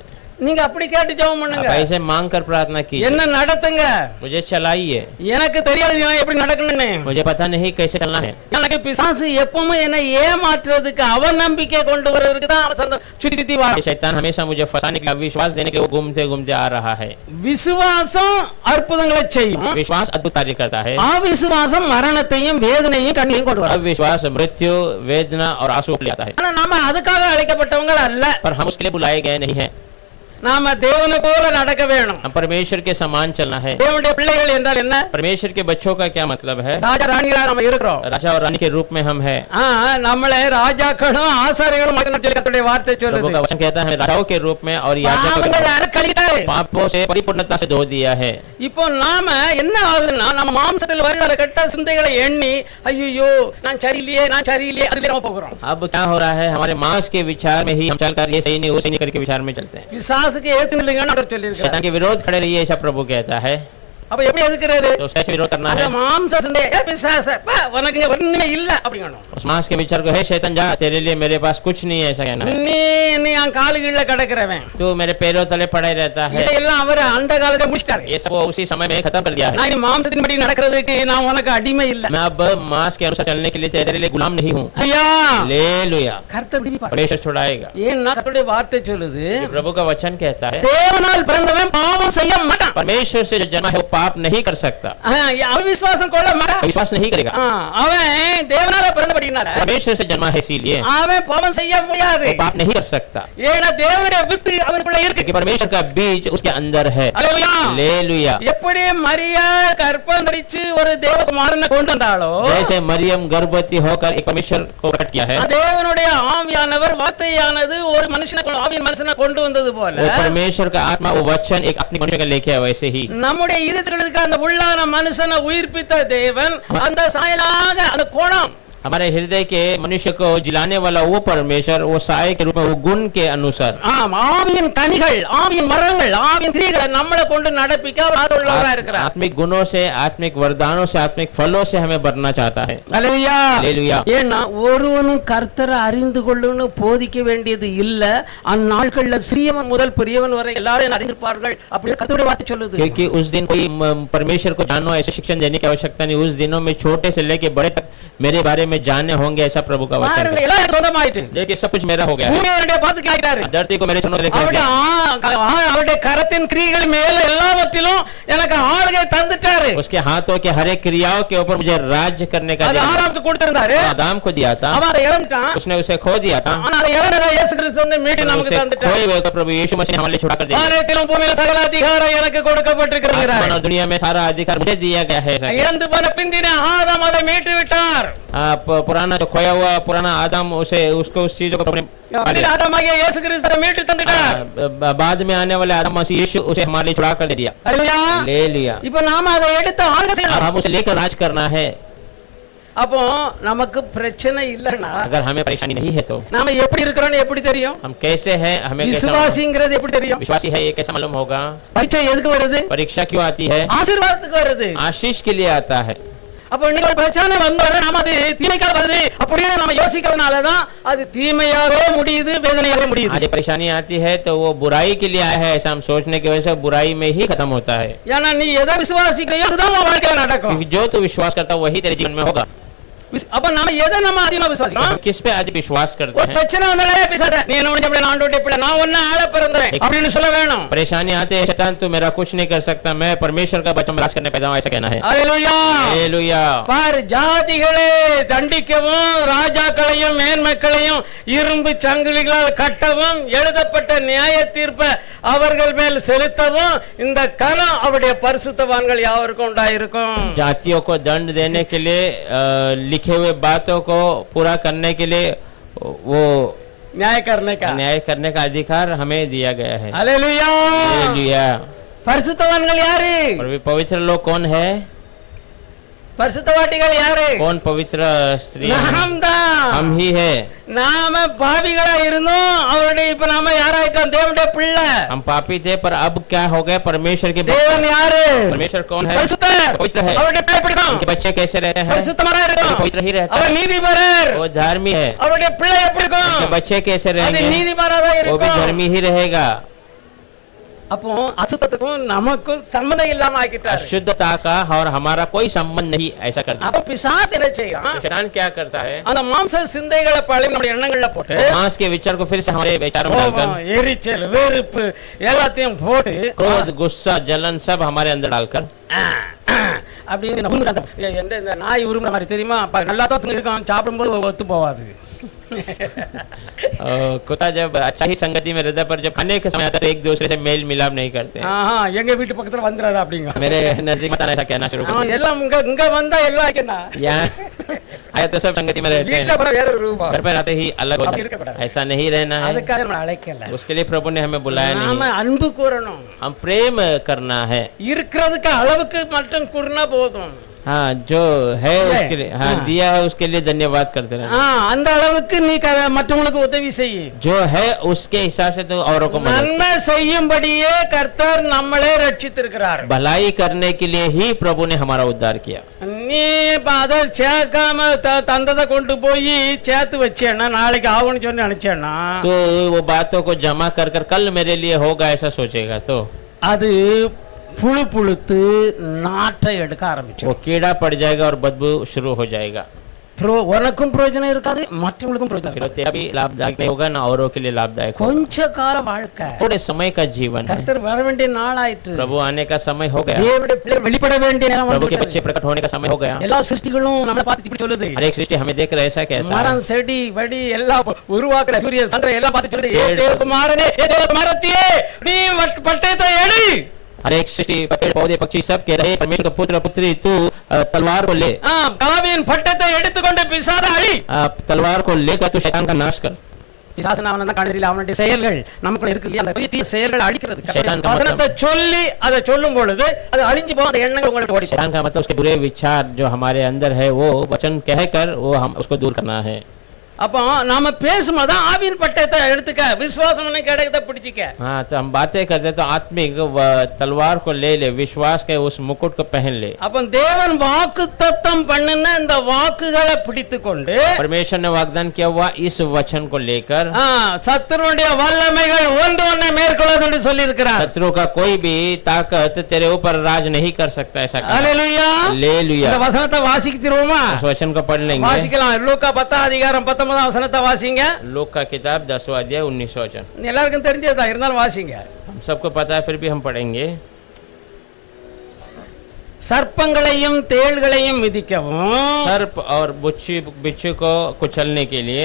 நீங்க அப்படி கேட்டு ஜெபம் आप பண்ணுங்க. ऐसे मांग कर प्रार्थना कीजिए। என்ன நடத்துங்க, मुझे चलाइए, எனக்கு தெரியாது நான் எப்படி நடக்கணும்னு. मुझे पता नहीं कैसे चलना है। எனக்கு பிசாசு எப்பவுமே என்ன ஏமாற்றுறதுக்கு அவநம்பிக்கை கொண்டு வரதுக்கு தான் சுத்தி சுத்தி வர. शैतान हमेशा मुझे फंसाने के लिए, विश्वास देने के लिए वो घूमते घूमते आ रहा है। விசுவாசம் அற்புதங்களை செய்யும், विश्वास अद्भुत कार्य करता है। அவிசுவாசம் மரணத்தையும் வேதனையும் கண்ணீரையும் கொண்டு வரும். अविश्वास मृत्यु, वेदना और आंसू ले आता है। ஆனா நாம அதுக்காக அழைக்கப்பட்டவங்க அல்ல. पर हम उसके लिए बुलाए गए नहीं हैं। நாம தேவனை போல நடக்க வேணும். हम परमेश्वर के समान चलना है। தேவனுடைய பிள்ளைகள் என்றால் என்ன? परमेश्वर के बच्चों का क्या मतलब है? ராஜா ராணிகளா நம்ம இருக்கிறோம். राजा और रानी के रूप में हम हैं। நம்மளே ராஜாக்களும் ஆசாரியர்களும் கர்த்தருடைய வார்த்தை प्रभु சொல்லுது. का वचन कहता है राजाओं के रूप में और याजकों के रूप में पापों से परिपूर्णता से धो दिया है। இப்போ நாம என்ன ஆகுதுன்னா, நம்ம மாம்சத்தில் வருகிற கெட்ட சிந்தைகளை எண்ணி ஐயோ நான் சரியில்லையே நான் சரியில்லையே அதுல நம்ம போகிறோம். अब क्या हो रहा है, हमारे मांस के विचार में ही हम चलकर ये सही नहीं वो सही नहीं करके विचार में चलते हैं। பிசாசுக்கு ஏத்து நில்லுங்கன்னு அவர் சொல்லியிருக்கார். शैतान के विरोध खड़े रहिए ऐसा प्रभु कहता है। அப்ப எப்படி எதுக்குறாரு? तो कैसे विरोध करना அந்த है? மாம்ச சிந்தை பிசாச உனக்கு இங்க ஒண்ணுமே இல்ல அப்படிங்கணும். उस मांस के विचार को, हे शैतान जा, तेरे लिए मेरे पास कुछ नहीं है, ऐसा कहना है। நீ நீ என் காலு கீழ கிடக்குறவன், तू मेरे पैरों तले पड़ा ही रहता है। இதெல்லாம் அவர் அந்த காலத்துல முடிச்சிட்டாரு. ये सब वो उसी समय में खत्म कर दिया है। நான் மாம்சத்தின்படி நடக்கிறதுக்கு நான் உனக்கு அடிமை இல்ல. मैं अब मांस के अनुसार चलने के लिए तेरे लिए गुलाम नहीं हूँ। ஐயா हालेलुया। கர்த்தர் விடுவிப்பார். परमेश्वर छुड़ाएगा। ஏன்னா கர்த்தருடைய வார்த்தை சொல்லுது, ये प्रभु का वचन कहता है, தேவனால் பிறந்தவன் பாவம் செய்ய மாட்டான். परमेश्वर से जो जन्मा है वो पाप नहीं कर सकता, அவிசுவாசம் கொள்ள மாட்டான், विश्वास नहीं करेगा। அவன் தேவனால பிறந்தபடினால परमेश्वर से जन्मा है, इसीलिए அவன் பாவம் செய்ய முடியாது. वो पाप नहीं कर सकता, ஏன்னா தேவனுடைய வித்து அவருக்குள்ள இருக்கு. क्योंकि परमेश्वर का बीज उसके अंदर है। அல்லேலூயா. हालेलुया। எப்படி மரியா கர்ப்பம் தரிச்சு ஒரு தேவகுமாரனை கொண்டு வந்தாளோ, जैसे मरियम गर्भवती होकर एक परमेश्वर को प्रकट किया है, தேவனுடைய ஆவியானவர் வார்த்தையானது ஒரு ஆவியின் மனுஷனை கொண்டு வந்தது போல, वो परमेश्वर का आत्मा वो वचन एक अपनी मनुष्य का लेके आया, वैसे ही நம்முடைய இருதயத்தில் இருக்கிற அந்த உள்ளான மனுஷனை உயிர்ப்பித்த தேவன் அந்த சாயலாக அந்த கோணம் हमारे हृदय के मनुष्य को जिलाने वाला वो परमेश्वर, वो साय के रूप में, वो गुण के अनुसार ஆவியின் கனிகள், ஆவியின் மரங்கள், ஆவியின் கிரியைகளை நம்மளை கொண்டு நடப்பிக்க ஆசையுள்ளவரா இருக்கிறார். आत्मिक गुणों से, आत्मिक वरदानों से, आत्मिक फलों से हमें भरना चाहता है। அல்லேலூயா. हालेलुया। ஏன்னா ஒருவனும் கர்த்தரை அறிந்து கொள்ளணும்னு போதிக்க வேண்டியது இல்ல. அந்நாட்கள்ல சிறியவன் முதல் பெரியவன் வரை எல்லாரும் அறிந்திருப்பார்கள் அப்படி கர்த்தருடைய வார்த்தை சொல்லுது. क्योंकि उस दिन कोई परमेश्वर को जानो ऐसे शिक्षण देने की आवश्यकता नहीं। उस दिनों में छोटे से लेके बड़े तक मेरे बारे में जानने होंगे, ऐसा प्रभु का वचन है। எல்லாம் சொந்தமாயிட்டு. देखिए सब कुछ मेरा हो गया है। பூமியோட பாத்துக்கு ஆயிட்டாரு. धरती को मेरे चरणों में அவருடைய அவருடைய கரத்தின் கிரியைகள் மேல எல்லாவற்றிலும் எனக்கு ஆளுகை தந்துட்டாரு. उसके हाथों के हर एक क्रियाओं के ऊपर मुझे राज्य करने का அது ஆதாமுக்கு கொடுத்திருந்தாரு. आदम को दिया था, அவன் அதை இழந்துட்டான். उसने उसे खो दिया था। ஆனா அதை இழந்ததை இயேசு கிறிஸ்து வந்து மீட்டு நமக்கு उसे தந்துட்டார். खोए हुए को प्रभु यीशु मसीह ने हमारे लिए छुड़ा कर दिया। வானத்திலும் பூமியிலும் சகல அதிகாரம் எனக்கு கொடுக்கப்பட்டிருக்கிறது. आसमान और दुनिया में सारा अधिकार मुझे दिया गया है। இழந்து போன பிந்தின ஆதாம் அதை மீட்டு விட்டார். पुराना जो खोया हुआ पुराना आदम, उसे उसको उस चीजों को ஆதாமாகிய இயேசு கிறிஸ்து மீட்டு தந்துட்டார். बाद में आने वाले आदम मसीह यीशु उसे हमारे लिए छुड़ा कर दे दिया। அல்லேலூயா. ले लिया। இப்போ நாம அதை எடுத்து ஆளுகை செய்யணும். हम उसे लेकर राज करना है। அப்போ நமக்கு பிரச்சனை இல்லன்னா, अगर हमें परेशानी नहीं है तो நாம எப்படி இருக்கிறோம்னு எப்படி தெரியும்? हम कैसे हैं, हमें कैसा விசுவாசிங்கிறது எப்படி தெரியும்? विश्वासी है ये कैसा मालूम होगा? பரீட்சை எதுக்கு வருது? परीक्षा क्यों आती है? ஆசீர்வாதத்துக்கு வருது. आशीष के लिए आता है। அப்போ நீங்க ஒரு பிரச்சனை வந்தாலும் நாம அது தீமைக்காக வருது அப்படியே நாம யோசிக்கிறதுனால தான் அது தீமையாகவே முடியுது, வேதனையாகவே முடியுது. आज परेशानी आती है तो वो बुराई के लिए आया है, ऐसा हम सोचने की वजह से बुराई में ही खत्म होता है। ஏன்னா நீ எதை விசுவாசிக்கிறியோ அதுதான் உன் வாழ்க்கையில நடக்கும். क्योंकि जो तू विश्वास करता है वही तेरे जीवन में होगा। அப்ப நாம எதை நம்ம அதிகமா விசுவாசிக்கிறோம்? किस पे अधिक विश्वास करते ஒரு हैं? பிரச்சனை வந்தாலே பேசாத, நீ என்ன முடிஞ்ச நான் ஆண்டவருடைய பிள்ளை, நான் ஒண்ணு ஆள பிறந்தேன் அப்படின்னு சொல்ல வேணும். परेशानी आते हैं, शैतान तू मेरा कुछ नहीं कर सकता, मैं परमेश्वर का बच्चा राज करने पैदा हूं, ऐसा कहना है। அல்லேலூயா. हालेलुया। பார், ஜாதிகளை தண்டிக்கவும் ராஜாக்களையும் மேன்மக்களையும் இரும்பு சங்கிலிகளால் கட்டவும் எழுதப்பட்ட நியாய தீர்ப்பை அவர்கள் மேல் செலுத்தவும் இந்த கனம் அவருடைய பரிசுத்தவான்கள் யாவருக்கும் உண்டாயிருக்கும். जातियों को दंड देने के लिए लिखे हुए बातों को पूरा करने के लिए वो न्याय करने का अधिकार हमें दिया गया है। அல்லேலூயா. हालेलुया। பரிசுத்தவான்கள் யாரு? और वे पवित्र लोग कौन है? பரிசுத்தவாட்டிகள் யாரு? कौन पवित्र स्त्री? நாம் தான். हम ही है। நாம பாவிகளா இருந்தோம், அவருடைய இப்ப நாம யாராயிட்டோம்? தேவனுடைய பிள்ளை. हम पापी थे पर अब क्या हो गए? परमेश्वर के बच्चे। தேவன் யாரு? परमेश्वर कौन है? பரிசுத்தர். पवित्र है। அவருடைய பிள்ளை எப்படி இருக்கும்? उनके बच्चे कैसे रहते हैं? பரிசுத்தமா இருக்கும். पवित्र ही रहता அவர் है। நீதிபரர். वो धर्मी है। அவருடைய பிள்ளை எப்படி उनके இருக்கும்? बच्चे कैसे அது रहेंगे? நீதிமானா தான் वो भी இருக்கும். धर्मी ही रहेगा। அப்போ அசுத்தத்துக்கும் நமக்கும் சம்பந்தம் இல்லாம ஆக்கிட்டாரு. अशुद्धता का और हमारा कोई संबंध नहीं, ऐसा कर दिया। அப்ப பிசாசு என்ன செய்யும்? शैतान क्या करता है? அந்த மாம்ச சிந்தைகளை பழைய நம்முடைய எண்ணங்கள்ல போட்டு मांस के विचार को फिर से हमारे विचारों में डालकर எரிச்சல், வெறுப்பு எல்லாத்தையும் போட்டு क्रोध, गुस्सा, जलन सब हमारे अंदर डालकर அப்படின்னு இந்த நாய் உருமுற மாதிரி தெரியுமா? நல்லா தான் இருக்கும், சாப்பிடும்போது ஒத்து போவாது. कुत्ता जब अच्छा ही संगति में रहता पर जब खाने के समय आता तो एक दूसरे से मेल मिलाप नहीं करते। எங்க வீட்டு பக்கத்துல வந்துடாது அப்படிங்க. मेरे नजदीक मत आना, ऐसा कहना शुरू कर दिया। எல்லாம் இங்க वंदा எல்லாம் ஆக்கினா यहाँ आया तो सब संगति में रहते हैं, வேற ஒரு ரூபா. घर पे आते ही अलग हो जाते हैं। ऐसा नहीं रहना है। அதுக்காக நம்ம அழைக்கல. उसके लिए प्रभु ने हमें बुलाया நாம नहीं, அன்பு கூறணும். हम प्रेम करना है। இருக்கிறதுக்கு அளவுக்கு மட்டும் கூறினா போதும். हाँ जो है இல்லை. उसके लिए, हाँ हाँ. दिया है उसके लिए धन्यवाद करते रहना। அந்த அளவுக்கு நீ மற்றவங்களுக்கு உதவி செய்ய. जो है उसके हिसाब से तो औरों को मदद நன்மை செய்யும்படியே கர்த்தர் நம்மளே ரட்சித்திருக்கிறார். भलाई करने के लिए ही प्रभु ने हमारा उद्धार किया। நீ அதை சேர்க்காம தந்ததை கொண்டு போய் சேர்த்து வச்சேன்னா நாளைக்கு ஆகும்னு சொல்லி நினைச்சேன்னா तो वो बातों को जमा कर कर कल मेरे लिए होगा ऐसा सोचेगा तो அது புழு புழுத்து நாற்றை எடுக்க ஆரம்பிச்சு. वो कीड़ा पड़ जाएगा और बदबू शुरू हो जाएगा। உனக்கும் பிரயோஜனம் இருக்காது, மற்றவங்களுக்கும் பிரயோஜனம் फिर இருக்காது. तेरा भी लाभदायक नहीं होगा ना औरों के लिए लाभदायक होगा। கொஞ்ச கால வாழ்க்கை. थोड़े समय का जीवन है। கர்த்தர் வர வேண்டிய நாள் ஆயிற்று. प्रभु आने का समय हो गया। தேவனுடைய பிள்ளைகள் வெளிப்பட வேண்டிய நேரம் प्रभु के வந்துவிட்டது. बच्चे प्रकट होने का समय हो गया। எல்லா சிருஷ்டிகளும் நம்மளை பார்த்து இப்படி சொல்லுது. हर एक सृष्टि हमें देख रहे ऐसा कहता है। மரம் செடி வடி எல்லாம் உருவாக்குற சூரியன் சந்திரன் எல்லாம் பார்த்து சொல்லுது, ஏ पेड़- தேவகுமாரனே, ஏ தேவகுமாரத்தியே, நீ பட்டயத்தை எடு. हर एक सृष्टि पेड़ पौधे पक्षी सब कह रहे परमेश्वर का पुत्र पुत्री तू तलवार को ले, கலாவியின் பட்டத்தை எடுத்துக்கொண்டு பிசாசை அழி. तलवार को लेकर तू शैतान का नाश कर। பிசாசு நாம தான் காணதில்லை, அவனுடைய செயல்கள் நமக்குள்ள இருக்கு இல்லையா, அந்த தீய செயல்கள் அழிக்கிறது. शैतान का வசனத்தை मतलब சொல்லி அதை சொல்லும் பொழுது அது அழிஞ்சு போகும், அந்த எண்ணங்கள் உங்களுக்கு ஓடி. शैतान का मतलब उसके बुरे विचार जो हमारे अंदर है वो वचन कहकर वो हम उसको दूर करना है। அப்போ நாம பேசும்போது ஆவியின் பட்டயத்தை எடுத்துக்க, விசுவாசம் கிடைக்கத பிடிச்சிக்க. हाँ तो हम बातें करते तो आत्मिक तलवार को ले ले, विश्वास के उस मुकुट को पहन ले। அப்ப தேவன் வாக்குத்தத்தம் பண்ணின இந்த வாக்குகளை பிடித்துக்கொண்டு परमेश्वर ने वाग्दान किया हुआ इस वचन को लेकर சத்துருடைய வல்லமைகள் ஒன்று ஒன்றை மேற்கொள்ளுது என்று சொல்லி இருக்கிறார். शत्रु का कोई भी ताकत तेरे ऊपर राज नहीं कर सकता, ऐसा कहा। ஹல்லேலூயா. हालेलुया। இந்த வசனத்தை வாசிச்சிருவோமா? उस वचन को पढ़ लेंगे। வாசிக்கலாம். லூக்கா 10 அதிகாரம் 19 வசனத்தை வாசிங்க. लोक का किताब 10वां अध्याय 19 वचन। எல்லாருக்கும் தெரிஞ்சதுதான், இருந்தாலும் வாசிங்க. हम सबको पता है फिर भी हम पढ़ेंगे। சர்ப்பங்களையும் தேள்களையும் மிதிக்கவும், सर्प और बिच्छू को कुचलने के लिए,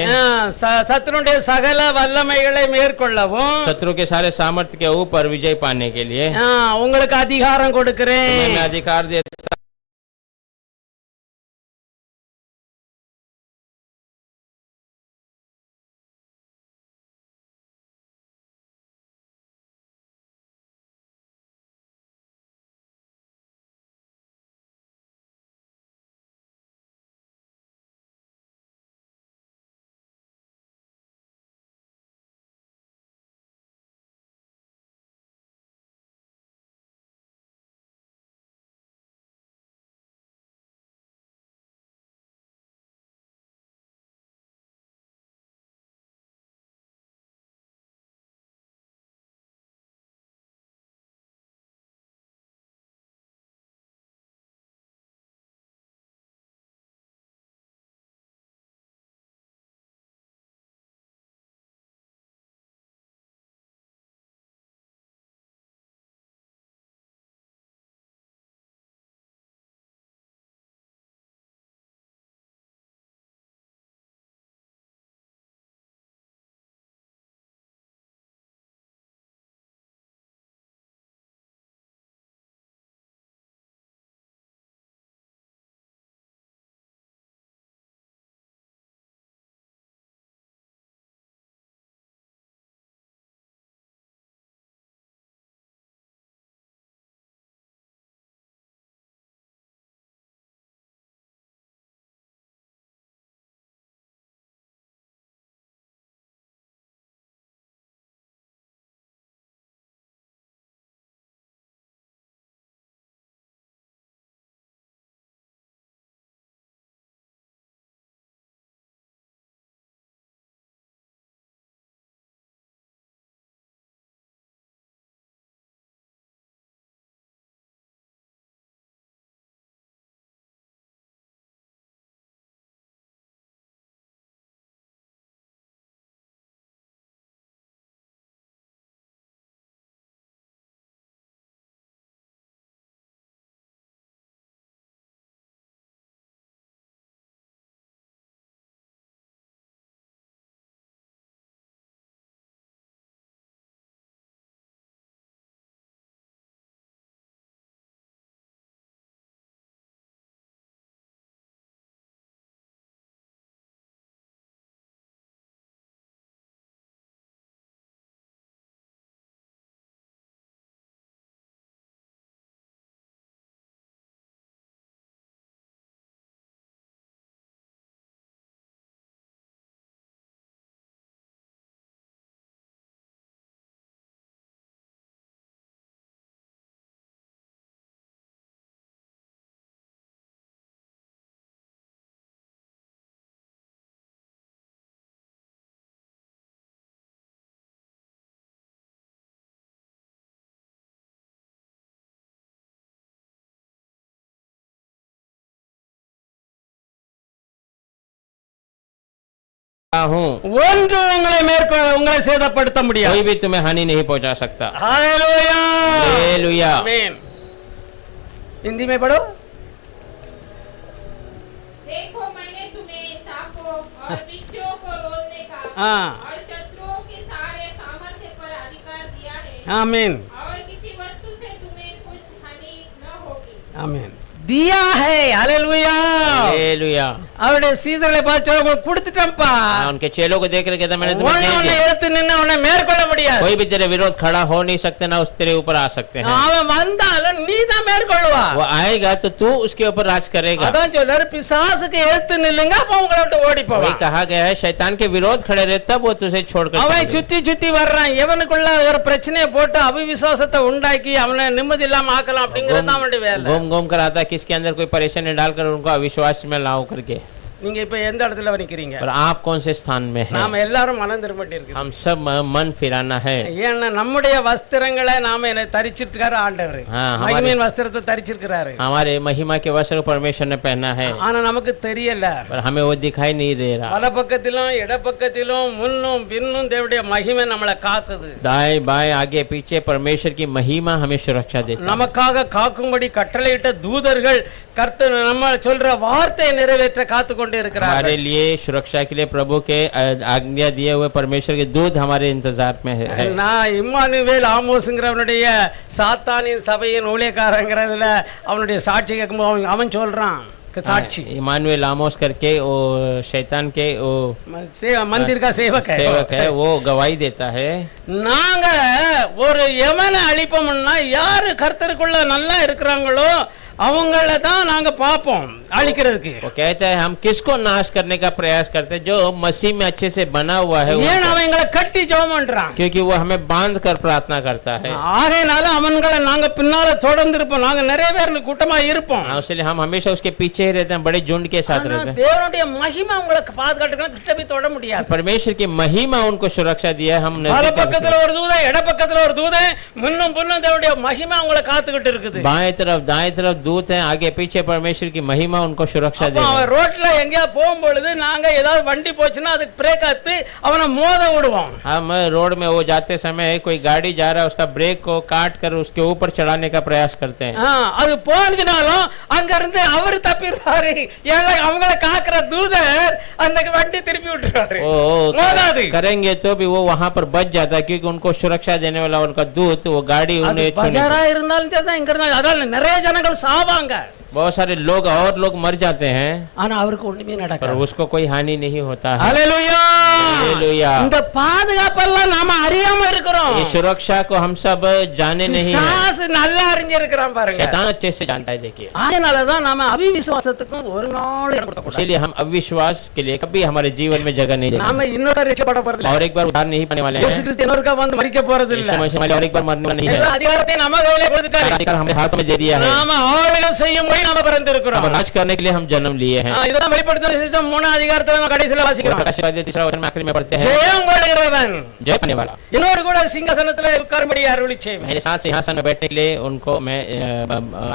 சத்துருடைய சகல வல்லமைகளை மேற்கொள்ளவும், शत्रु के सारे सामर्थ्य के ऊपर विजय पाने के लिए உங்களுக்கு அதிகாரம் கொடுக்கிறேன். मैं अधिकार देता रहा हूँ, ஒன்று உங்களை சேதப்படுத்த முடியாது. कोई भी तुम्हें हानि नहीं पहुंचा सकता। Hallelujah, hallelujah. आमीन। हिंदी में पढ़ो। देखो मैंने तुम्हें सांपों और बिच्छुओं को रोकने का हाँ। और शत्रुओं के सारे सामर्थ्य पर अधिकार दिया है, आमीन, और किसी वस्तु से तुम्हें कुछ हानि न होगी। आमीन। दिया है, हालेलुया। हालेलुया। அவருடைய சீசர்களை பார்த்து உங்களுக்கு கொடுத்துட்டேன்ப்பா. उनके चेलों को देख रहे कहता मैंने तुम्हें दे உன்னை दिया। எடுத்து நின்னு உன்னை மேற்கொள்ள முடியாது. कोई भी तेरे विरोध खड़ा हो नहीं सकते, ना उस तेरे ऊपर आ सकते हैं। அவன் வந்தாலும் நீ தான் மேற்கொள்ளுவா. वो आएगा तो तू उसके ऊपर राज करेगा। அதான் சொல்றாரு, பிசாசுக்கு எடுத்து நில்லுங்க, அப்ப உங்களை விட்டு ஓடி वही போவான். कहा गया है, शैतान के विरोध खड़े रहे तब वो तुझे छोड़कर அவன் चलेगा। சுத்தி சுத்தி வர்றான், எவனுக்குள்ள ஒரு பிரச்சனையை போட்டு அவிவிசுவாசத்தை உண்டாக்கி அவனை நிம்மதி இல்லாம ஆக்கலாம் அப்படிங்கறது தான் அவனுடைய வேலை. घूम घूम कर आता, किसके अंदर कोई परेशानी डालकर उनको अविश्वास में लाओ करके। நீங்க இப்ப எந்த இடத்துல நிக்கிறீங்க? और आप कौन से स्थान में हैं? நாம எல்லாரும் மனம் திரும்பட்டி இருக்கு. हम सब मन फिराना है। ஏன்னா நம்முடைய வஸ்திரங்களை நாம என்ன தரிச்சிருக்காரு ஆண்டவர். மகிமையின் வஸ்திரத்தை தரிச்சிருக்காரு. हमारे महिमा के वस्त्र परमेश्वर ने पहना है, ஆனா நமக்கு தெரியல. पर हमें वो दिखाई नहीं दे रहा। பல பக்கத்திலும் இட பக்கத்திலும் முன்னும் பின்னும் தேவனுடைய மகிமை நம்மளை காக்குது. दाएं बाएं आगे पीछे परमेश्वर की महिमा हमें सुरक्षा देती है। நமக்காக காக்கும்படி கட்டளையிட்ட தூதர்கள் கர்த்தர் நம்ம சொல்ற வார்த்தையை நிறைவேற்ற காத்து கொண்டே இருக்கிறார்கள். हमारे लिए सुरक्षा के लिए प्रभु के आज्ञा दिए हुए परमेश्वर के दूत हमारे इंतजार में है। நான் இம்மானுவேல் ஆமோஸ்ங்கிறவனுடைய சாத்தானின் சபையின் ஊழியக்காரங்கிறதுல அவனுடைய சாட்சி கேட்கும்போது அவன் சொல்றான், சாட்சி इमानुएल आमोस करके वो शैतान के वो मंदिर का सेवक है, वो गवाही देता है। நாங்க ஒரு யமனை அழிப்போம்னா யாரு கர்த்தருக்குள்ள நல்லா இருக்கிறாங்களோ அவங்கள தான் நாங்க பாப்போம் அழிக்கிறதுக்கு. वो कहता है हम किसको नाश करने का प्रयास करते हैं, जो मसीह में अच्छे से बना हुआ है। ஏன் அவங்களை கட்டி ஜெபம் பண்றான்? क्योंकि वो हमें बांध कर प्रार्थना करता है। ஆகையினால அவங்களை நாங்க பின்னால தொடர்ந்து இருப்போம், நாங்க நிறைய பேர் கூட்டமா இருப்போம். इसलिए हम हमेशा उसके पीछे ही रहते हैं, बड़े झुंड के साथ रहते हैं। தேவனுடைய மகிமை உங்களுக்கு பாதுகாத்துக்கலாம், கிட்ட போய் தொட முடியாது. परमेश्वर की महिमा उनको सुरक्षा दिया है। हम பல பக்கத்துல ஒரு தூதன், இட பக்கத்துல ஒரு தூதன், முன்னும் பின்னும் தேவனுடைய மகிமை உங்களை காத்துக்கிட்டு இருக்குது. बाएं तरफ दाएं तरफ दूत हैं, आगे पीछे परमेश्वर की महिमा उनको सुरक्षा दे। அவன் ரோட்ல எங்கயா போகும்பொழுது நாங்க ஏதாவது வண்டி போச்சுன்னா அதுக்கு பிரேக் ஆத்து அவனை மோத விடுவோம். हम रोड में वो जाते समय कोई गाड़ी जा रहा है, उसका ब्रेक को काट कर उसके ऊपर चढ़ाने का प्रयास करते हैं। அது போனதுனாலும் அங்க இருந்து அவர் தப்பிடுவாரு, ஏன்னா அவங்கள காக்குற தூதர் அந்த வண்டி திருப்பி விட்டுறாரு. மோதாது करेंगे तो भी वो वहां पर बच जाता है, क्योंकि उनको सुरक्षा देने वाला उनका दूत वो गाड़ी उन्हें பஜாரா இருந்தாலும் தான் இங்க இருந்தாலும் அதனால நிறைய ஜனங்கள் சாவாங்க. बहुत सारे लोग और लोग मर जाते हैं, ஆனா அவருக்கு ஒண்ணுமே पर நடக்காது. उसको कोई हानि नहीं होता है। ஹalleluya, हालेलुया। இந்த பாதுகாப்பெல்லாம் நாம அறியாம இருக்கிறோம். ये सुरक्षा को हम सब जाने नहीं है, பிசாசு நல்லா அறிஞ்சிருக்கிறான் பாருங்க. शैतान अच्छे से जानता है। देखिए அதனால தான் நாம அவிவிசுவாசத்துக்கும் ஒரு நாள் இடம் கொடுக்க கூடாது. इसलिए हम अविश्वास के लिए कभी हमारे जीवन में जगह नहीं देंगे। நாம இன்னொரு ரட்சிக்கப்பட போறது இல்ல. और एक बार उद्धार नहीं पाने वाले இயேசு हैं। கிறிஸ்து இன்னொருக்கா வந்து மரிக்க போறது இல்ல. यीशु मसीह और एक बार मरने वाला नहीं है। எல்லா அதிகாரத்தையும் நம்ம கையில கொடுத்துட்டாரு. अधिकार हमारे हाथ में दे दिया है। நாம ஆளுகை செய்யும்படி நாம பிறந்திருக்கிறோம். हम राज करने के लिए हम जन्म लिए हैं। இதெல்லாம் வெளிப்படுத்தின விசேஷம் 3 அதிகாரத்துல நம்ம கடைசில வாசிக்கிறோம். प्रकाशित 3 वचन में आखिर में पढ़ते हैं, ஜெயம் கொள்கிறவன் जय पाने वाला என்னோடு கூட சிங்காசனத்துல உட்காரும்படி அருளி செய்வேன். मेरे साथ सिंहासन में बैठने के लिए उनको मैं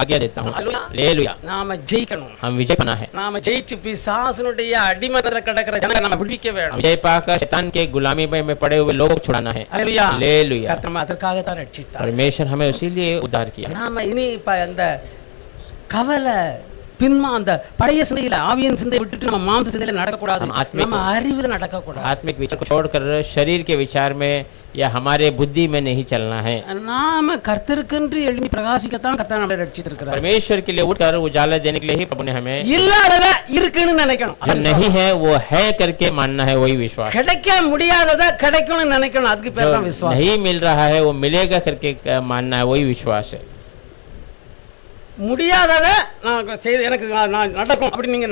आज्ञा देता हूँ। हालेलुया। நாம ஜெயிக்கணும். हम विजय पाना है। நாம ஜெயிச்சு பிசாசுனுடைய அடிமரத்துல கிடக்கிற ஜனங்களை நம்ம விடுவிக்க हम வேணும். विजय पाकर शैतान के गुलामी में पड़े हुए लोगों को छुड़ाना है। ஹalleluya. हालेलुया। கர்த்தர் நம்ம அதற்காக தான் ரட்சித்தார். परमेश्वर हमें इसीलिए उद्धार किया। நாம இனி இப்ப அந்த கவலை பின்மா அந்த பழைய சிந்தையில ஆவியின் சிந்தையை விட்டுட்டு நம்ம மாம்ச சிந்தையில நடக்கக்கூடாது, நம்ம அறிவுல நடக்கக்கூடாது. आत्मिक विचार को छोड़कर शरीर के विचार में या हमारे बुद्धि में नहीं चलना है। நாம கர்த்தருக்கென்று எழும்பி பிரகாசிக்கத்தான் கர்த்தர் நம்மளை ரட்சித்திருக்கிறார். परमेश्वर के लिए उठकर उजाला देने के लिए ही प्रभु ने हमें, இல்லாதத இருக்குன்னு நினைக்கணும். जो नहीं है वो है करके मानना है, वही विश्वास। கிடைக்க முடியாதத கிடைக்கும்னு நினைக்கணும், அதுக்கு பேர் தான் जो விசுவாசம். नहीं मिल रहा है वो मिलेगा करके मानना है, वही विश्वास है। முடியாதத நான் செய்து எனக்கு நான் நடக்கும் அப்படி நீங்க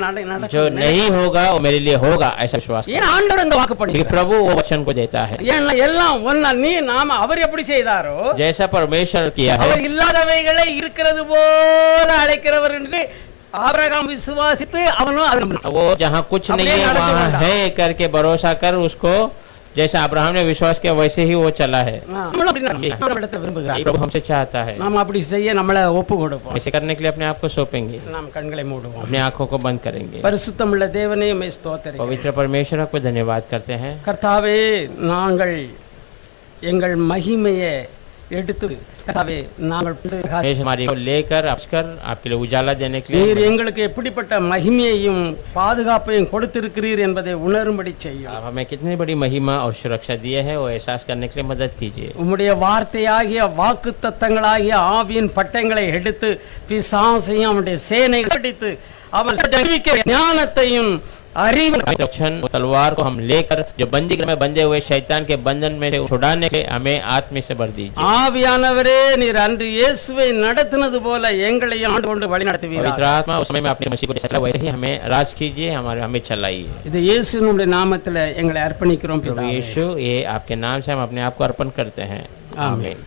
जो नहीं होगा वो मेरे लिए होगा, ऐसा विश्वास। ஏன் ஆண்டவர் இந்த வாக்கு क्योंकि பண்ணி प्रभु वो वचन को देता है। ஏன்னா எல்லாம் ஒண்ணா நீ நாம அவர் எப்படி செய்தாரோ जैसा परमेश्वर किया है, அவர் இல்லாதவைகளை இருக்கிறது போல அழைக்கிறவர் என்று ஆபிரகாம் விசுவாசித்து அவனும் அது वो जहाँ कुछ नहीं है वहाँ है करके भरोसा कर उसको जैसा अब्राहम ने विश्वास किया वैसे ही वो चला है। நம்மளும் அப்படி நம்மளிடத்தை விரும்புகிறார். प्रभु हमसे चाहता है, நாம் அப்படி செய்ய நம்மளை ஒப்பு கொடுப்போம். ऐसे करने के लिए अपने आप को सौंपेंगे, நாம் கண்களை மூடுவோம். अपनी आंखों को बंद करेंगे। பரிசுத்தமுள்ள தேவனே உம்மை ஸ்தோத்திரிக்கிறேன். पवित्र परमेश्वर आपको धन्यवाद करते हैं। கர்த்தாவே, நாங்கள் எங்கள் மகிமையை எடுத்து கர்த்தாவே நாங்கள் हमारी को लेकर आपके लिए उजाला देने के நீர் लिए எங்களுக்கு எப்படிப்பட்ட மகிமையையும் பாதுகாப்பையும் கொடுத்திருக்கிறீர் என்பதை உணரும்படி செய்யும். आप हमें कितनी बड़ी महिमा और सुरक्षा दिए है वो एहसास करने के लिए मदद कीजिए। உம்முடைய வார்த்தையாகிய வாக்குத்தத்தங்களாகிய ஆவியின் பட்டங்களை எடுத்து பிசாசையும் அவனுடைய சேனை அடித்து அவன் ஞானத்தையும் रक्षण तलवार को हम लेकर जो बंदी में बंधे हुए शैतान के बंधन में से छुड़ाने के हमें आत्मा से भर दीजिए। ஆவியானவரே, நீர் அன்று இயேசுவை நடத்தினது போல எங்களையும் ஆண்டு கொண்டு வழி நடத்துவீராக. पवित्र आत्मा उस समय में अपने मसीह को चला वैसे ही हमें राज कीजिए, हमें चलाइए। இது இயேசுவினுடைய நாமத்தில் எங்களை அர்ப்பணிக்கிறோம் प्रभु பிதாவே. यीशु, ये आपके नाम से हम अपने आप को अर्पण करते हैं। आमीन। आमीन।